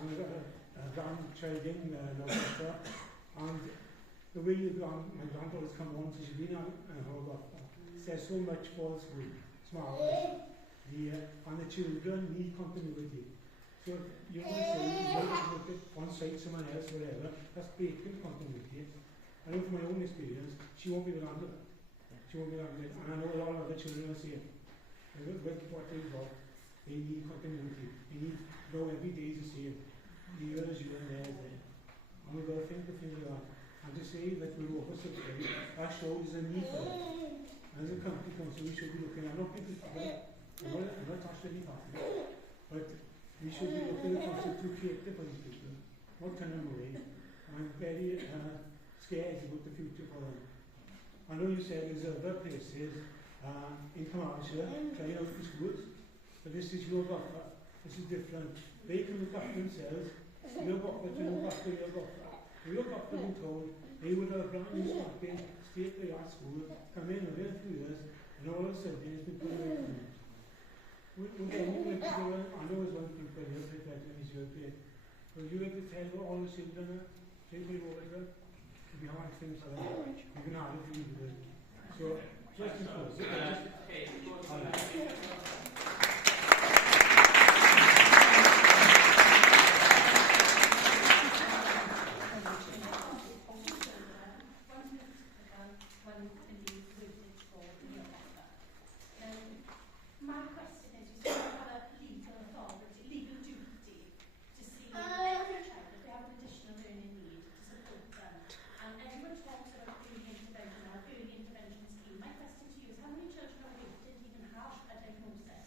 And a grandchild in Goffa, and the way my granddaughter's come on, so she's been at Goffa, says so much for the school. It's marvellous. And the children need continuity. So you want to say, you want to look at one side, someone else, whatever, that's breaking continuity. I know from my own experience, she won't be around it. She won't be around it. And I know a lot of other children are saying, with what they've got, they need continuity. They need, though every day is the same. Here is you and there is there. And we've got to think of things like that. And to say that we're oversubscribed, that shows a need for it. As a county council, we should be looking at, not people, I'm not touching any party, but we should be looking at the council to cater for these people, not turn them away. I'm very scared about the future for them. I know you said there's other places in Commercia trying out the schools, but this is your Goffa. This is different. They can look after themselves. Your Goffa to look after your Goffa. Your Goffa been told they would have a brand new starting state-of-the-art school, come in within a few years, and all of a sudden it's been put away from it. I know it's one thing for you, but it's your pay. But you have to tell all the children, everybody over there, it'll be hard things for them. You can hardly do it. So, just in close. My question is, you have a legal authority, legal duty to see every child if they have an additional learning need to support them. And everyone talks about doing intervention or doing intervention scheme. My question to you is, how many children are you didn't even have a diagnosis?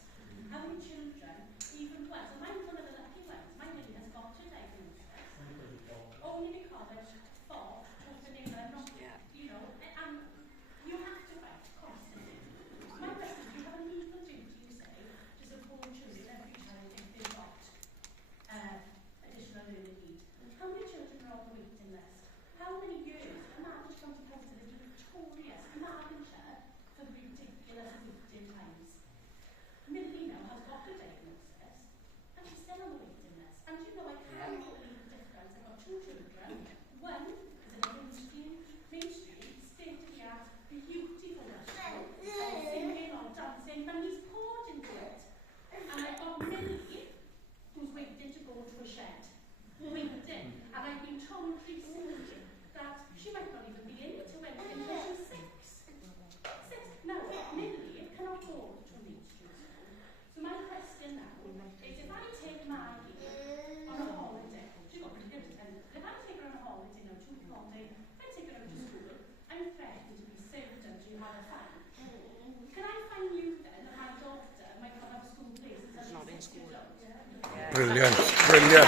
off the waiting list. How many years a March County Council is notorious in Margaretshire for the ridiculous waiting times? Millie now has got a diagnosis and she's still on the waiting list. And you know, I can't believe the difference. I've got 2 children. One is in a mainstream, state-of-the-art, beautiful restaurant, singing or dancing, and he's poured into it. And I've got Millie, who's waiting to go to a shed. Waiting. And I've been told recently that she might not even be able to anything until she's 6. Now, Millie cannot go to a mainstream school. So my question now is, if I take Maggie on a holiday, she's got pretty good attendance, if I take her on a holiday, now 2 week holiday, I take her out to school, I'm threatened to be sued and to have a fine. Can I fine you then that my daughter might not have a school place until she's 6 years old? Brilliant, brilliant.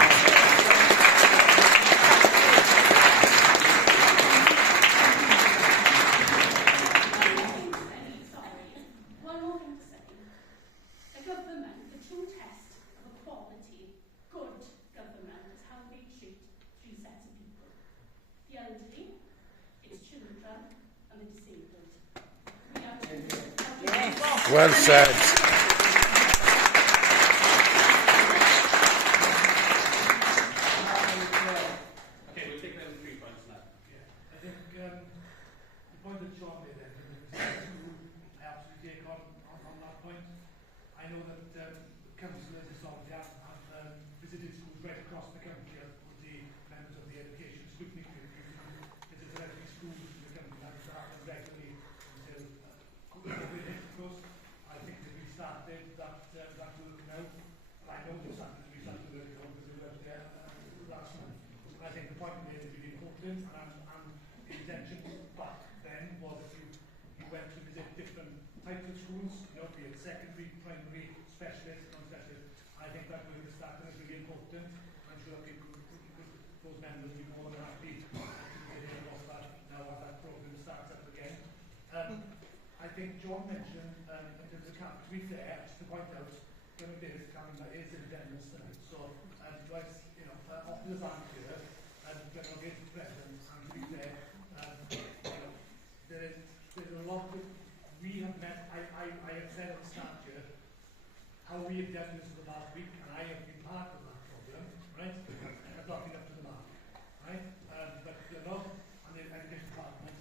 One more thing to say. A government, the true test of a quality, good government is how they treat 3 sets of people. The elderly, its children, and the disabled. We are Well said. Okay, we'll take them 3 points now. Yeah, I think the point that Sean made then, I absolutely take on that point. I know that councillors in Soldier have visited schools right across the country with the members of the Education Scrutiny Committee and visited every school in the country that has happened regularly until COVID hit, of course. I think that we started that work now. I know we started the work now because we were out there last month. I think the point made is really important, and the intention back then was that you went to visit different types of schools, you know, be it secondary, primary, specialist, non-specialist. I think that work is starting is really important. I'm sure those members will be more than happy to visit Goffa now as that programme starts up again. I think John mentioned in terms of camp, to be fair, just to point out, John Davis coming that is in attendance tonight. So, you know, officers aren't here, General Gates present, and to be fair, you know, there's a lot that we have met. I have said at the start here how we have dealt with this for the last week, and I have been part of that problem, right? I've not been up to the mark, right? But you know, and the Education Department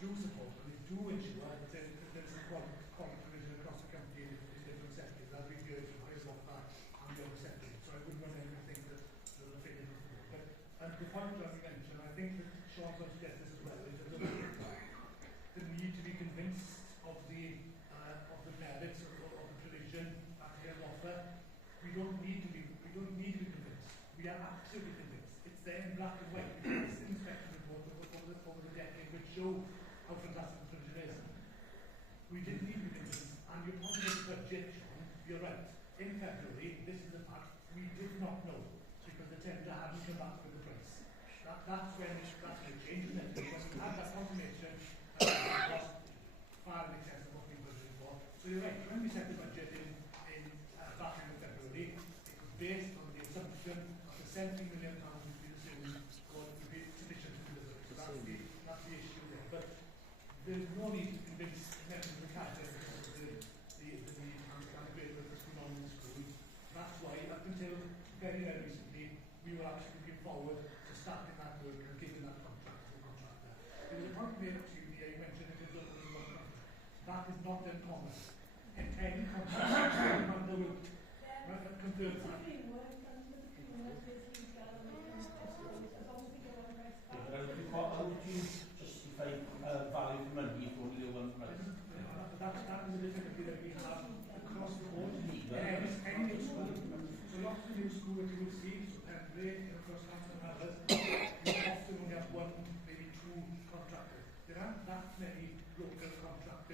do support and they do ensure that there's a quality provision across the country in different sectors, as we've heard from Goffa and the other sectors. So I wouldn't want anyone to think that there's a figure before. But the point that you mentioned, I think that Sean suggests this as well, is that the need to be convinced of the merits of the provision at Goffa. We don't need to be convinced. We are absolutely convinced. It's there in black and white. It's an inspection report over the decade which show how fantastic the provision is. We didn't need to be convinced. And you're talking about the budget, Sean, you're right. In February, this is the fact, we did not know because the tender hadn't come back with the price. That's when it changed, isn't it? Because we had that confirmation cost far in excess of what we budgeted for. So you're right, when we set the budget in back in February, it was based on the assumption of the £70 million which we assumed would be sufficient to deliver. So that's the issue there. But there's no need to convince members of the cabinet because of the great work that's been on in the schools. That's why up until very recently we were actually looking forward to starting that work and giving that contract to the contractor. There was a point made up to you here, you mentioned it was only one contract. That is not uncommon. In any contract, there will confirm that. How would you justify value for money if you only do one for money? That is a difficulty that we have across the board. Any new school. So lots of new school that you will see, so Parental, across Hampton and others, you often only have 1, maybe 2 contractors. There aren't that many local contractors.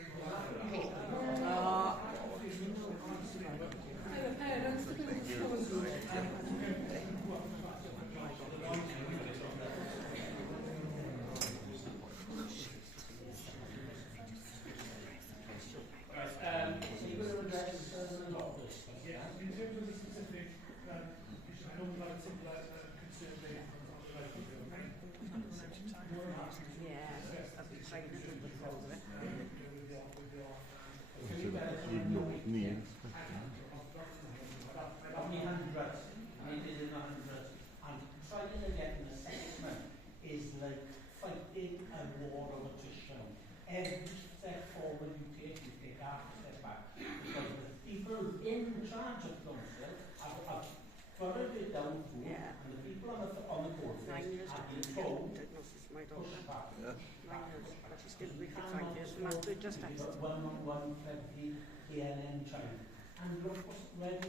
In terms of the specific issue, I know we've had a similar concern there from the right people. is like fighting a war of attrition. Every step forward you take half a step back. Because the people in charge of council have followed it down through, and the people on the board have been told push back. One every KNN child. And you're ready.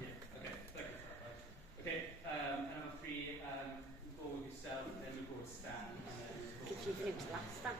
Yeah, okay, thank you for that. Okay, number 3, go with yourself, then we go with Stan. And then we'll go with Stan.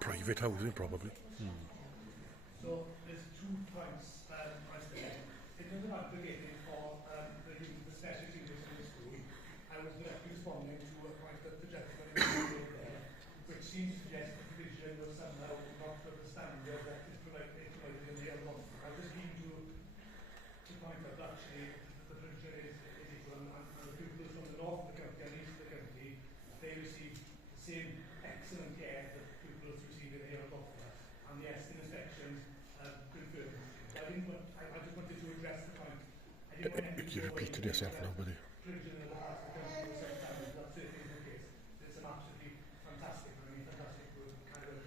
Private housing, probably. So there's 2 points I said. In terms of advocating for the use of the special students in the school, I was directly responding to a point that the gentleman made there, which seems to suggest that the provision was somehow not of the standard that is provided in the other one. I was keen to point out that actually the provision is equal, and the pupils from the north of the county and east of the county, they receive the same excellent care that pupils receive in Heol, and yes, the inspections confirmed. I just wanted to address the point. I didn't want anything You repeated yourself now, buddy. Provision of the heart of the county was sometimes that certainly is the case. There's some absolutely fantastic work carried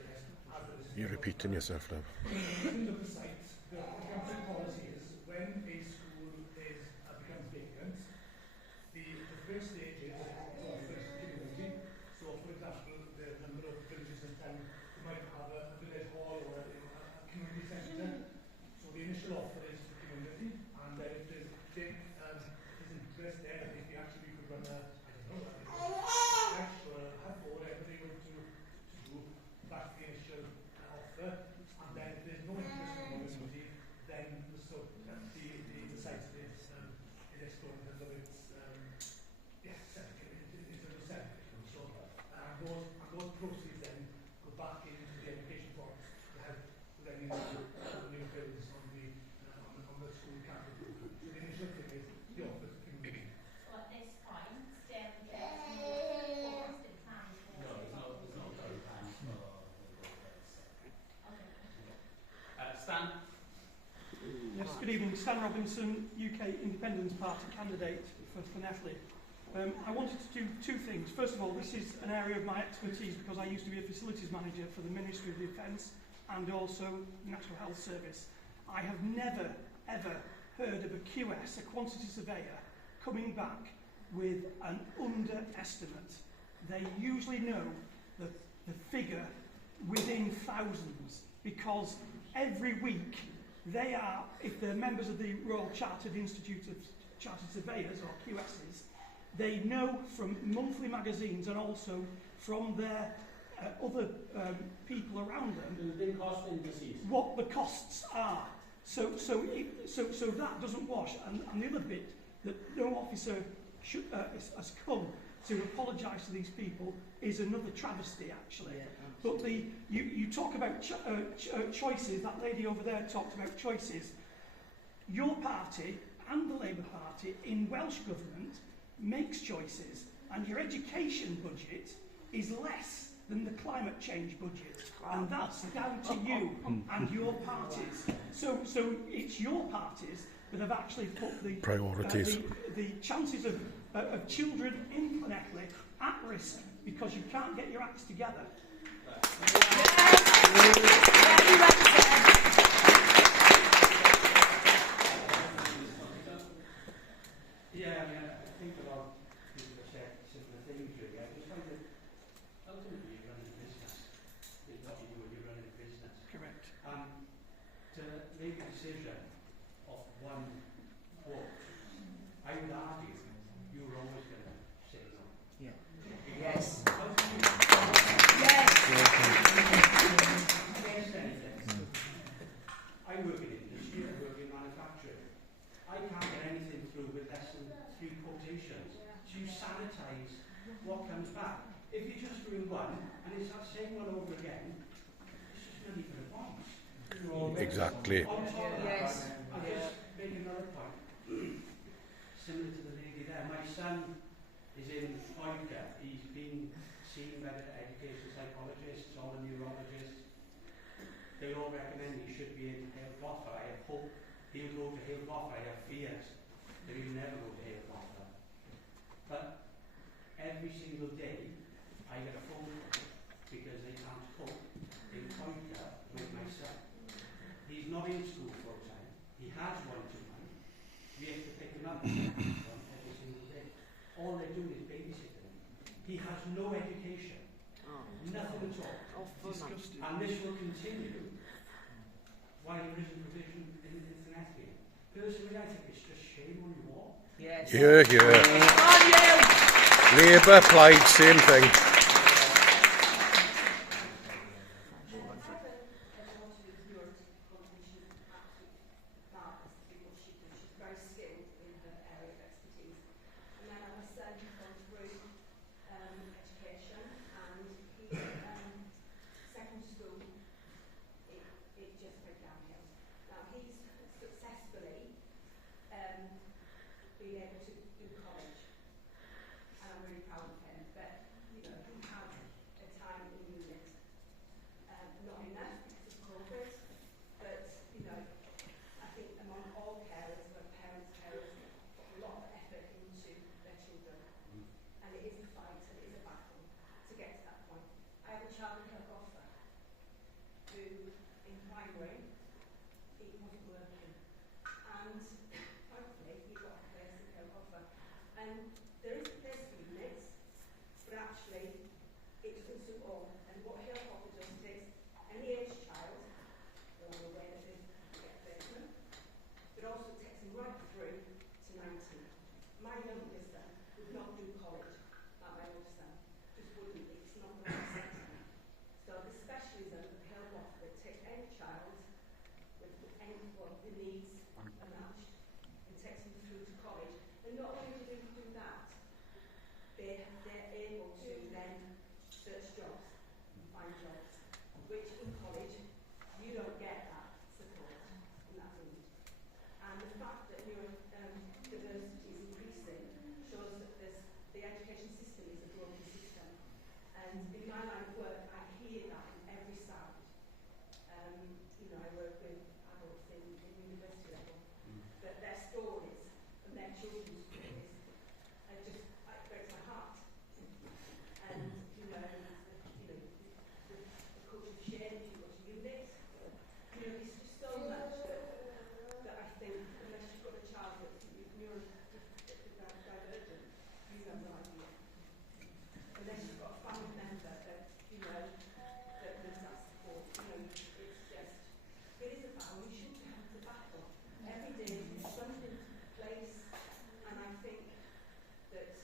out there. You're repeating yourself now. In terms of the site, the council policy is when a school becomes vacant, the first stage is first community. So, for example, the number of villages in town who might have a village hall or a community centre. So the initial offer is to the community, and then if there's big interest there, if we actually could run a cash or a hub or whatever they want to do, that's the initial offer. And then if there's no interest in the community, then the site is explored in terms of its So those proceeds then go back into the education fund to help with any new bills on the school capital program. So the initial thing is the offer to community. So at this point, still there's no forecasted plan for There's no current plans for Stan? Yes, good evening. Stan Robinson, UK Independence Party candidate for Llanelli. I wanted to do 2 things. First of all, this is an area of my expertise because I used to be a facilities manager for the Ministry of Defence and also National Health Service. I have never, ever heard of a QS, a quantity surveyor, coming back with an underestimate. They usually know the figure within thousands because every week they are, if they're members of the Royal Chartered Institute of Chartered Surveyors or QSs, they know from monthly magazines and also from their other people around them what the costs are. So that doesn't wash. And the other bit that no officer has come to apologise to these people is another travesty, actually. But you talk about choices. That lady over there talked about choices. Your party and the Labour Party in Welsh government makes choices, and your education budget is less than the climate change budget, and that's down to you and your parties. So it's your parties that have actually put the priorities, the chances of children in Llanelli at risk because you can't get your acts together. Yeah, I mean, I think a lot of people have said similar things really. I just find that ultimately you're running a business. It's what you do when you're running a business. Correct. To make a decision of one quote I can't get anything through with less than 3 quotations. So you sanitise what comes back. If you just do one, and it's that same one over again, it's just not even a point. Exactly. On top of that, I'll just make another point. Similar to the lady there, my son is in Monica. He's been seen by the education psychologists, all the neurologists. They all recommend he should be in Heol Goffa. I hope he'll go to Heol Goffa. I have fears that he'll never go to Heol Goffa. But every single day I get a phone call because they can't cope in Monica with my son. He's not in school full time. He has one-to-one. We have to pick him up every single day. All they're doing is babysitting him. He has no education. Nothing at all. Disgusting. And this will continue while there isn't provision in Llanelli. Personally, I think it's just shame on you all. Yes. Yeah. Labour, Plaid, same thing. being able to do college. And I'm really proud of him. But, you know, he had a time in unit. Not enough because of COVID. But, you know, I think among all carers, but parents, carers, put a lot of effort into their children. And it is a fight and it is a battle to get to that point. I have a child in Goffa who, in primary, it wasn't working. And thankfully, he got a place in Goffa. And there's units, but actually, it doesn't suit all. And what Goffa does is any age child, along the way that they get a placement, but also takes them right through to 19. My youngest son would not do college like my older son. Just wouldn't. It's not the right sector. So the specialism of Goffa that takes any child with any the needs are matched and takes them through to college. And not only do they do that, they're able to then search jobs and find jobs, which in college you don't get that support in that route. And the fact that diversity is increasing shows that the education system is a broken system. And in my line of work, I hear that from every side. You know, I work with adults in university level, but their stories and their children's stories are just, it breaks my heart. And, you know, the culture of shame, if you go to unit, you know, it's just so much that I think, unless you've got a child that's neurodivergent, you have no idea. Unless you've got a family member that, you know, that needs that support, you know, it's just, it is a battle. We shouldn't have to battle. Every day there's something to place, and I think that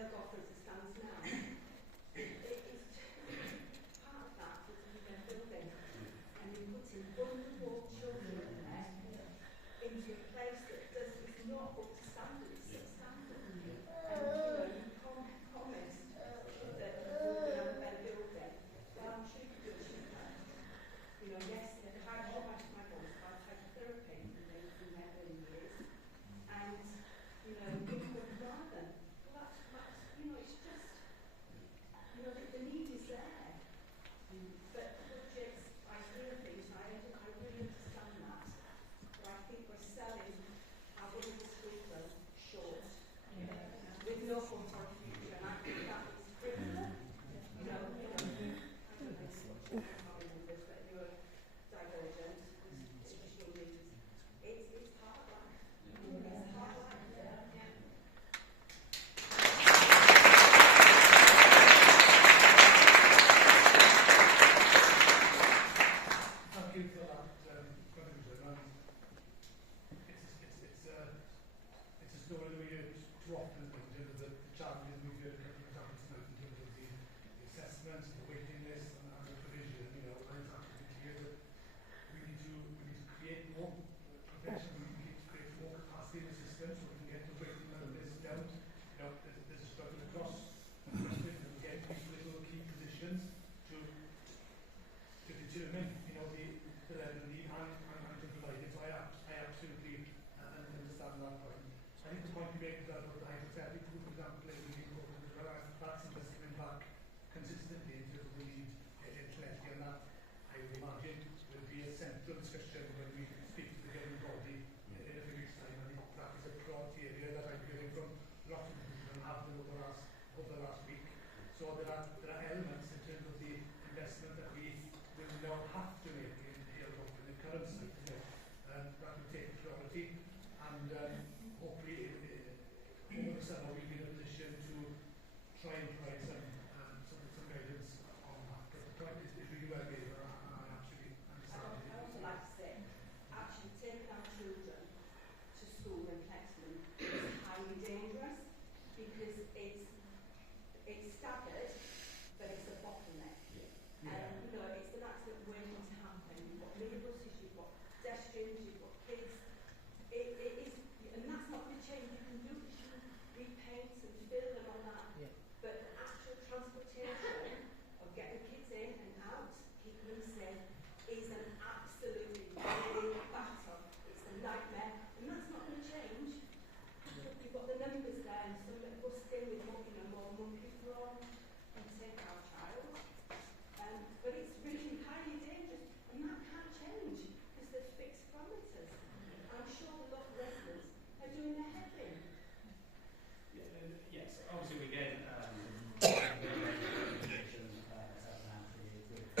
Goffa as it stands now, it is part of that is a building, and you're putting vulnerable children there into a place that is not up to standard, it's substandard. And you know, you promised that you would have a better building. Well, I'm sure you could achieve that. You know, yes, they've had all my voice, I've had therapy in their early years. And, you know, we would rather. Well, that's, you know, it's just, you know, the need is there. But budgets, I hear things, I really understand that. But I think we're selling our vulnerable children short. With no hope for a future. And I think that is criminal. You know, I don't know how many members that you're divergent, additional needs. It's hard life. It's hard life. Yeah. I think the point you make about the hypothetical, for example, is really important as well. That's something that's coming back consistently in terms of the need in Llanelli, and that I would imagine will be a central discussion when we speak to the governing body in a few weeks' time. I think that is a criteria that I'm hearing from lots of people and have been over the last week. So there are elements in terms of the investment that we will now have to make in Heol in the current site that will take priority, and hopefully over the summer we'll be in a position to try and provide some guidance on that. But the point is really well made, and I actually understand it. I also like to say, actually taking our children to school in Lexman is highly dangerous because it's staggered, but it's a bottleneck. And you know, it's an accident waiting to happen. You've got minibuses, you've got pedestrians, you've got kids. It is, and that's not the change you can do. You can repaint and build and all that. But the actual transportation of getting kids in and out, keeping them safe, is an absolutely big battle. It's a nightmare, and that's not going to change. You've got the numbers there, and some that bust in with more monkeys wrong and take our child. But it's really highly dangerous, and that can't change because there's fixed parameters. I'm sure the local residents are doing their head in. Yes, obviously we get recommendations with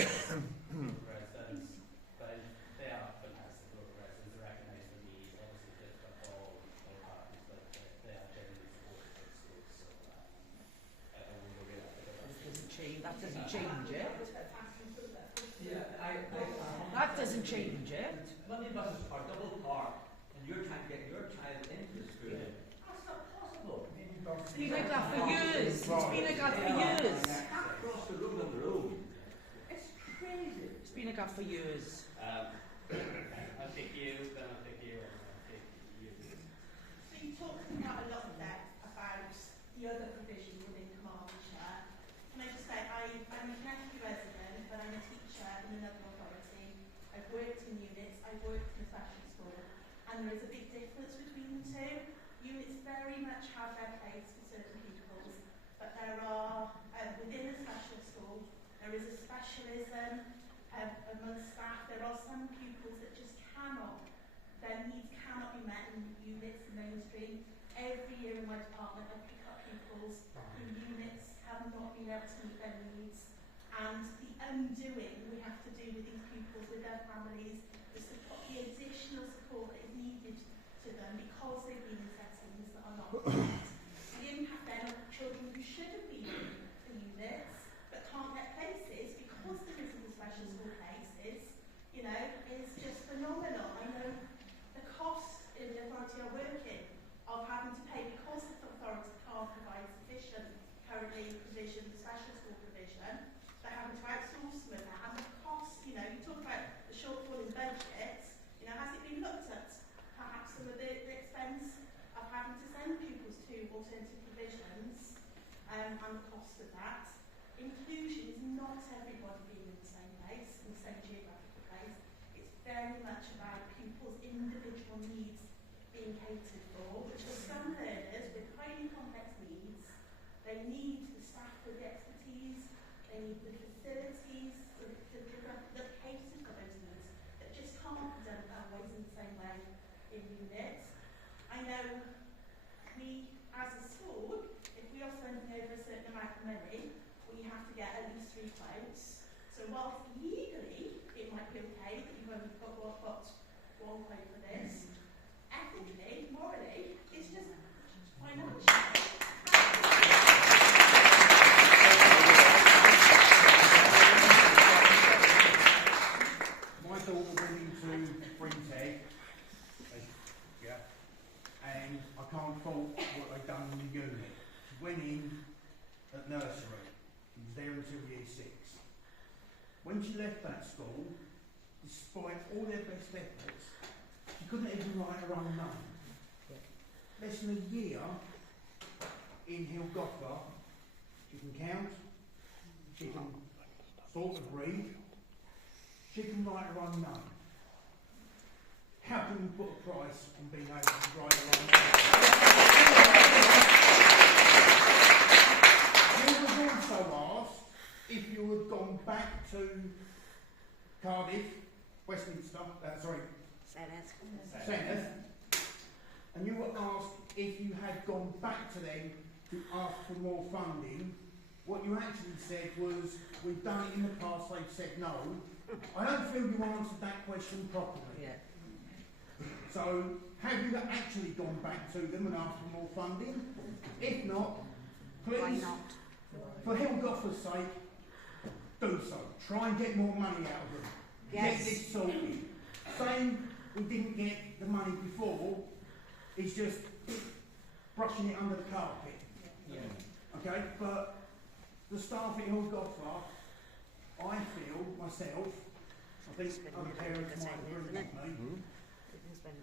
residents, but they are fantastic local residents. They recognise the need, obviously difficult for all parties, but they are genuinely supportive of schools. So that doesn't change it. Yeah, That doesn't change it. Monday buses are double parked, and you're trying to get your child into the school. That's not possible. It's been like that for years. It's been like that for years. Across the road on the road. It's crazy. It's been like that for years. I'll take you, then I'll take you, and I'll take you. So you talked quite a lot there about the other provision within Carmarthenshire. Can I just say, I'm a Llanelli resident, but I'm a teacher in another authority. I've worked in units, I've worked in a special school, and there is a big difference between the two. Units very much have their place for certain pupils, but there are, within a special school, there is a specialism amongst staff. There are some pupils that just cannot, their needs cannot be met in units in mainstream. Every year in my department I pick up pupils who units have not been able to meet their needs, and the undoing we have to do with these pupils, with their families, the support, the additional support that is needed to them because they've been in settings that are not met. The impact then on children who should have been in units but can't get places because there isn't the special school places, you know, is just phenomenal. I know the cost in the authority I work in of having to pay because the authority can't provide sufficient currently provision, special school provision, they're having to outsource some of that, and the cost, you know, you talk about the shortfall in budget, you know, has it been looked at perhaps some of the expense of having to send pupils to alternative provisions and the cost of that? Inclusion is not everybody being in the same place, in the same geographical place. It's very much about pupils' individual needs being catered for, which are some learners with highly complex needs. They need the staff with the expertise, they need the facilities that cater for those needs that just can't be done always in the same way in units. I know we, as a school, if we are spending over a certain amount of money, we have to get at least 3 quotes. So whilst legally it might be okay that you've only got one quote for this, ethically, morally, it's just financial. My daughter went into Parental, and I can't fault what they've done in the unit. She went in at nursery. She was there until year 6. When she left that school, despite all their best efforts, she couldn't even write her own name. Less than a year in Goffa, she can count, she can sort of read, she can write her own name. how can you put a price on being able to drive along? You was also asked if you had gone back to Cardiff, Westminster, Senedd, and you were asked if you had gone back to them to ask for more funding. What you actually said was, we've done it in the past, they've said no. I don't feel you answered that question properly. Yeah. So, have you actually gone back to them and asked for more funding? If not, please, for Heol Goffa's sake, do so. Try and get more money out of them. Yes. Get this sorted. Saying we didn't get the money before is just brushing it under the carpet. Yeah. Okay, but the staff at Heol Goffa, I feel myself, I think other parents might agree with me,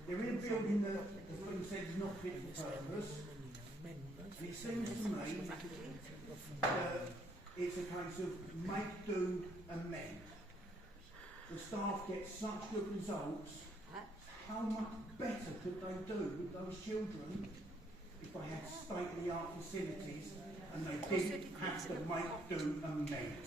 they're in a building that, as Lynn said, is not fit for purpose. And it seems to me that it's a case of make do and mend. The staff get such good results. How much better could they do with those children if they had state-of-the-art facilities and they didn't have to make do and mend?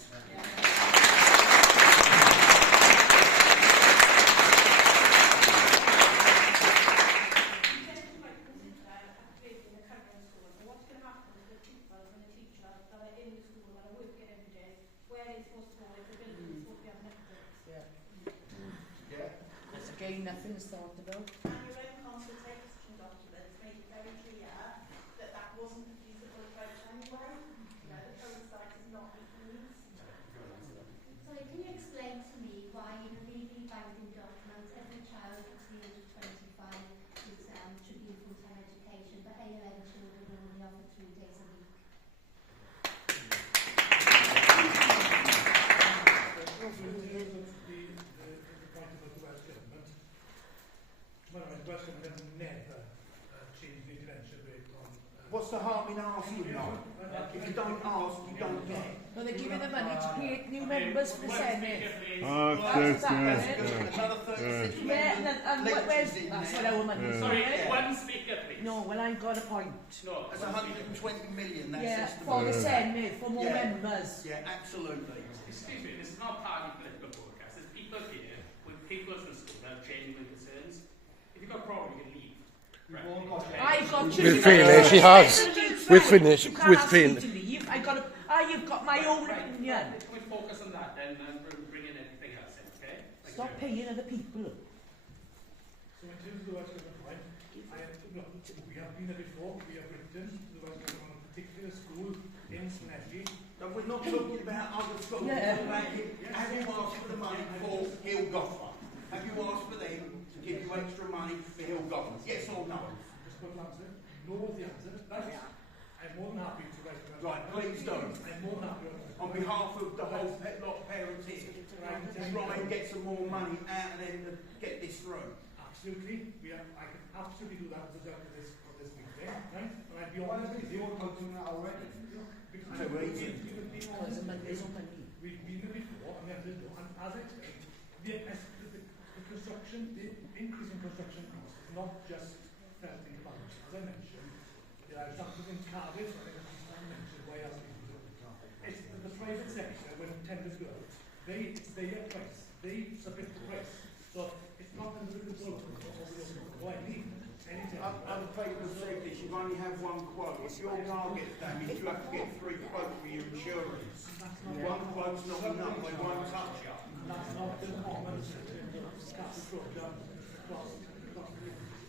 Again, nothing's thought about. And your own consultation documents make it very clear that that wasn't a feasible approach anyway. You know, the current site is not meeting needs. Sorry, can you explain to me why in a legally binding document every child between the age of 25 should be in full-time education, but ALM children are only offered 3 days a week? What's the harm in asking no? If you don't ask, you don't get. Well, they're giving the money to create new members for the Senedd. Yes. Yeah, and where's... That's what our money is. Sorry, one speaker, please. No, well, I've got a point. No, That's 120 million, that's Yeah, estimated. for the Senedd, for more members. Yeah, absolutely. Excuse me, this is not party political broadcast. There's people here with people from school that have genuine concerns. If you've got a problem, you can leave. Right. I've got With Phil, she has. With finish, with Phil. You've got my own opinion. Can we focus on that then and bring in anything else in, okay? Stop paying other people. So in terms of the West Government point, we have been there before, we have written to the West Government on a particular school in Llanelli. No, we're not talking about other schools. Yeah. Have you asked for the money for Heol Goffa? Have you asked for them to give you extra money for Heol Goffa? Yes or no? Just got to answer. No was the answer. Right. I'm more than happy to write. Right, please do. I'm more than happy. On behalf of the whole lot of parents here, try and get some more money out of them to get this through. Absolutely. I can absolutely do that as a result of this meeting. Right? And I'd be honest with you. You're quoting that already. Because we've been there before, and we have to do. And as I explained, the construction, the increase in construction costs is not just felting about. As I mentioned, there are examples in Cardiff, I think I mentioned why else we do it. It's the private sector, when tenders go out, it's their price. They submit the price. So it's not under the control of any Other people have said this, you only have one quote. If your car gets damaged, you have to get 3 quotes for your insurance. One quote's not enough, they won't touch you. That's not the common capital program.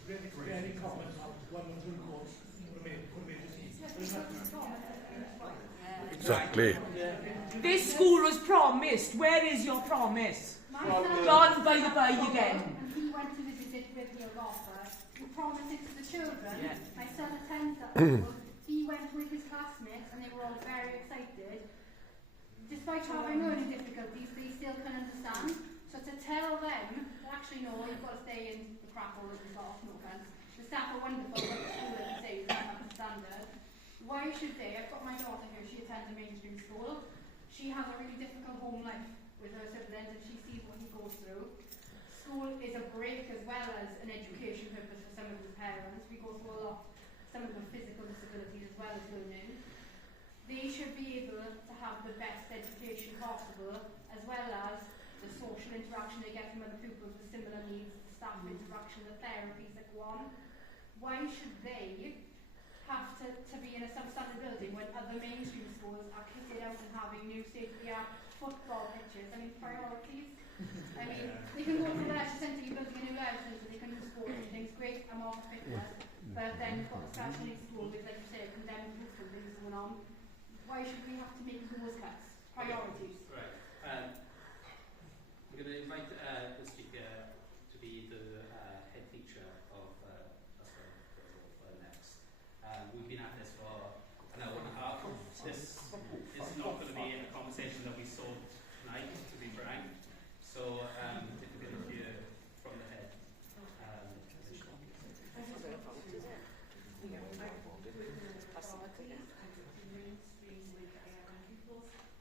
It's very common how 100 quotes could be Exactly. This school was promised. Where is your promise? Gone by the by again. And he went to visit it with Heol Goffa. He promised it to the children. Yeah. My son attends that school. He went with his classmates and they were all very excited. Despite having learning difficulties, they still can understand. So to tell them, actually no, you've got to stay in the crap hole as off, no offense. The staff are wonderful, but the school, as you say, is not up to standard. Why should they? I've got my daughter here, she attends a mainstream school. She has a really difficult home life with her siblings and she sees what he goes through. school is a break as well as an education purpose for some of the parents. We go through a lot, some of them physical disabilities as well as learning. They should be able to have the best education possible, as well as the social interaction they get from other pupils with similar needs, the staff interaction, the therapies that go on. Why should they have to be in a substandard building when other mainstream schools are kitted out and having new state-of-the-art football pitches? I mean, priorities. I mean, they can go to the leisure centre, you're building a new leisure centre, they can do sport and things, great, I'm all for fitness. But then you've got a special needs school with, like you say, condemned groups and things going on. Why should we have to make those cuts? Priorities. Right. We're going to invite the speaker to be the head teacher of next. We've been at this for an hour and a half. This is not going to be a conversation that we saw tonight, to be frank. So if we can hear from the head.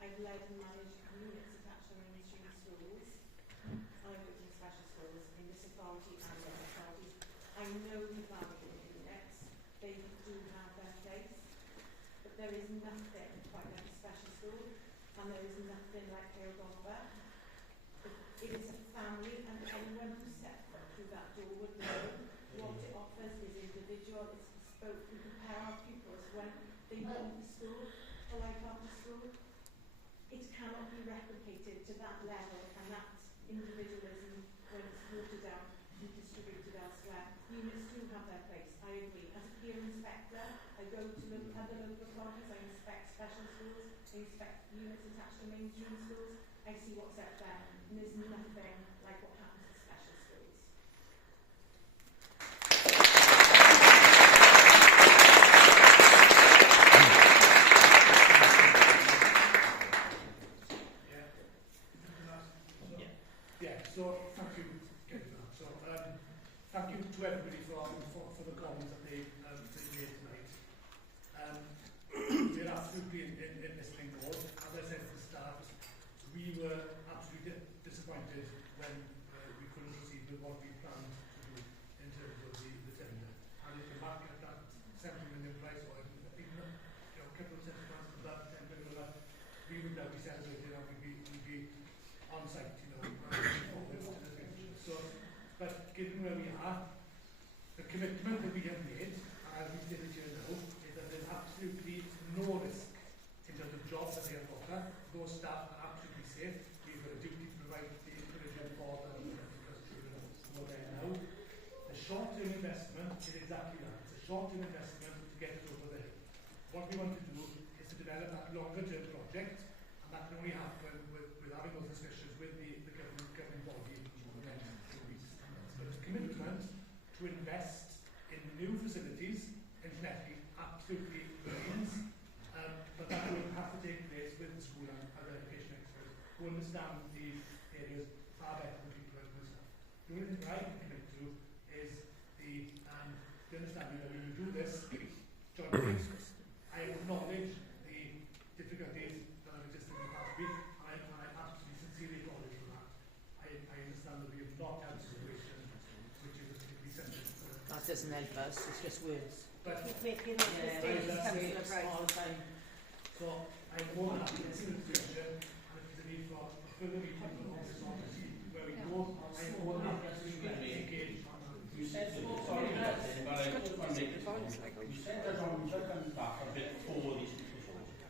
I've led and managed units attached to mainstream schools. I've worked in special schools in this authority and other authorities. I know the value of units. They do have their place. But there is nothing quite like a special school, and there is nothing like Heol Goffa. It is a family, and anyone who steps through that door would know what it offers is individual, it's bespoke. We prepare our pupils when they leave the school for life after school. It cannot be replicated to that level, and that individualism, when it's watered down and distributed elsewhere. Units do have their place, I agree. As a peer inspector, I go to other local authorities, I inspect special schools, I inspect units attached to mainstream schools, I see what's out there, and there's nothing like what happens at special schools. So thank you, so thank you to everybody for the comments that they made tonight. We're absolutely in listening mode. As I said at the start, we were absolutely disappointed when we couldn't proceed with what we planned to do in terms of the tender. And if you mark at that 70 million price, or even a couple of cents of that 10 million, we would now be celebrating and we'd be on site, but given where we are, the commitment that we have made, as we did it here now, is that there's absolutely no risk in terms of jobs that they have offered. Those staff are absolutely safe. We've got a duty to provide the encouragement for them because children who are there now. The short-term investment is exactly that. It's a short-term investment to get it over there. What we want to do is to develop that longer-term project, and that can only happen with having those discussions with the governing body over the next 2 weeks. But the commitment to invest in new facilities in Llanelli absolutely remains, but that will have to take place with the school and other education experts who understand the areas far better than people like myself. The only thing I can commit to is the understanding that we will do this joint basis. I acknowledge the difficulties that have existed in the past week, and I absolutely sincerely acknowledge for that. I understand that we have not had a situation which is particularly sensitive. That doesn't help us, it's just words. But all the time. So I'm more than happy to see the discussion, and if there's a need for further meetings on this on to see where we go, I'm more than happy to engage. You said that you said that on comes back a bit for these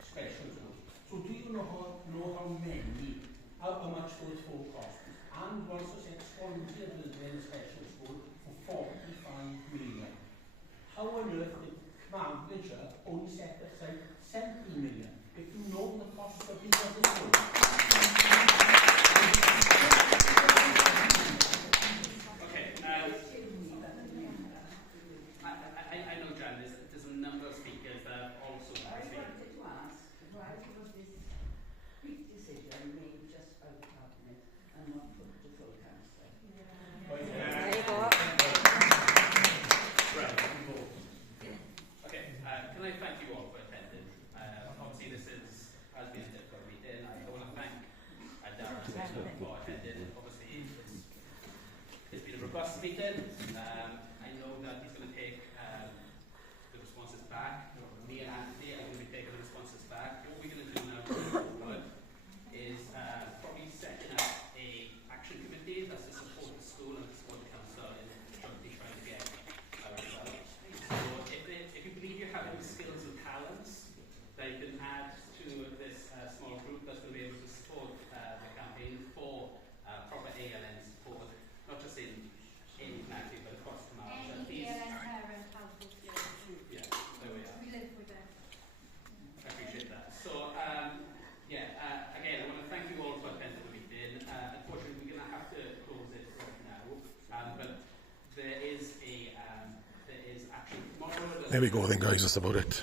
special schools. So do you know how many, how much those will cost? And you also said sponsored in a special school for 45 million. How on earth did Cambridgeshire only set aside 70 million if you know the cost of these other schools? Okay, I know, Jan, there's a number of speakers that also I wanted to ask, why was this big decision made just by the cabinet and not put to full council? There you go. Right. Okay, can I thank you all for attending? Obviously this has been a difficult meeting. There we go then, guys, that's about it.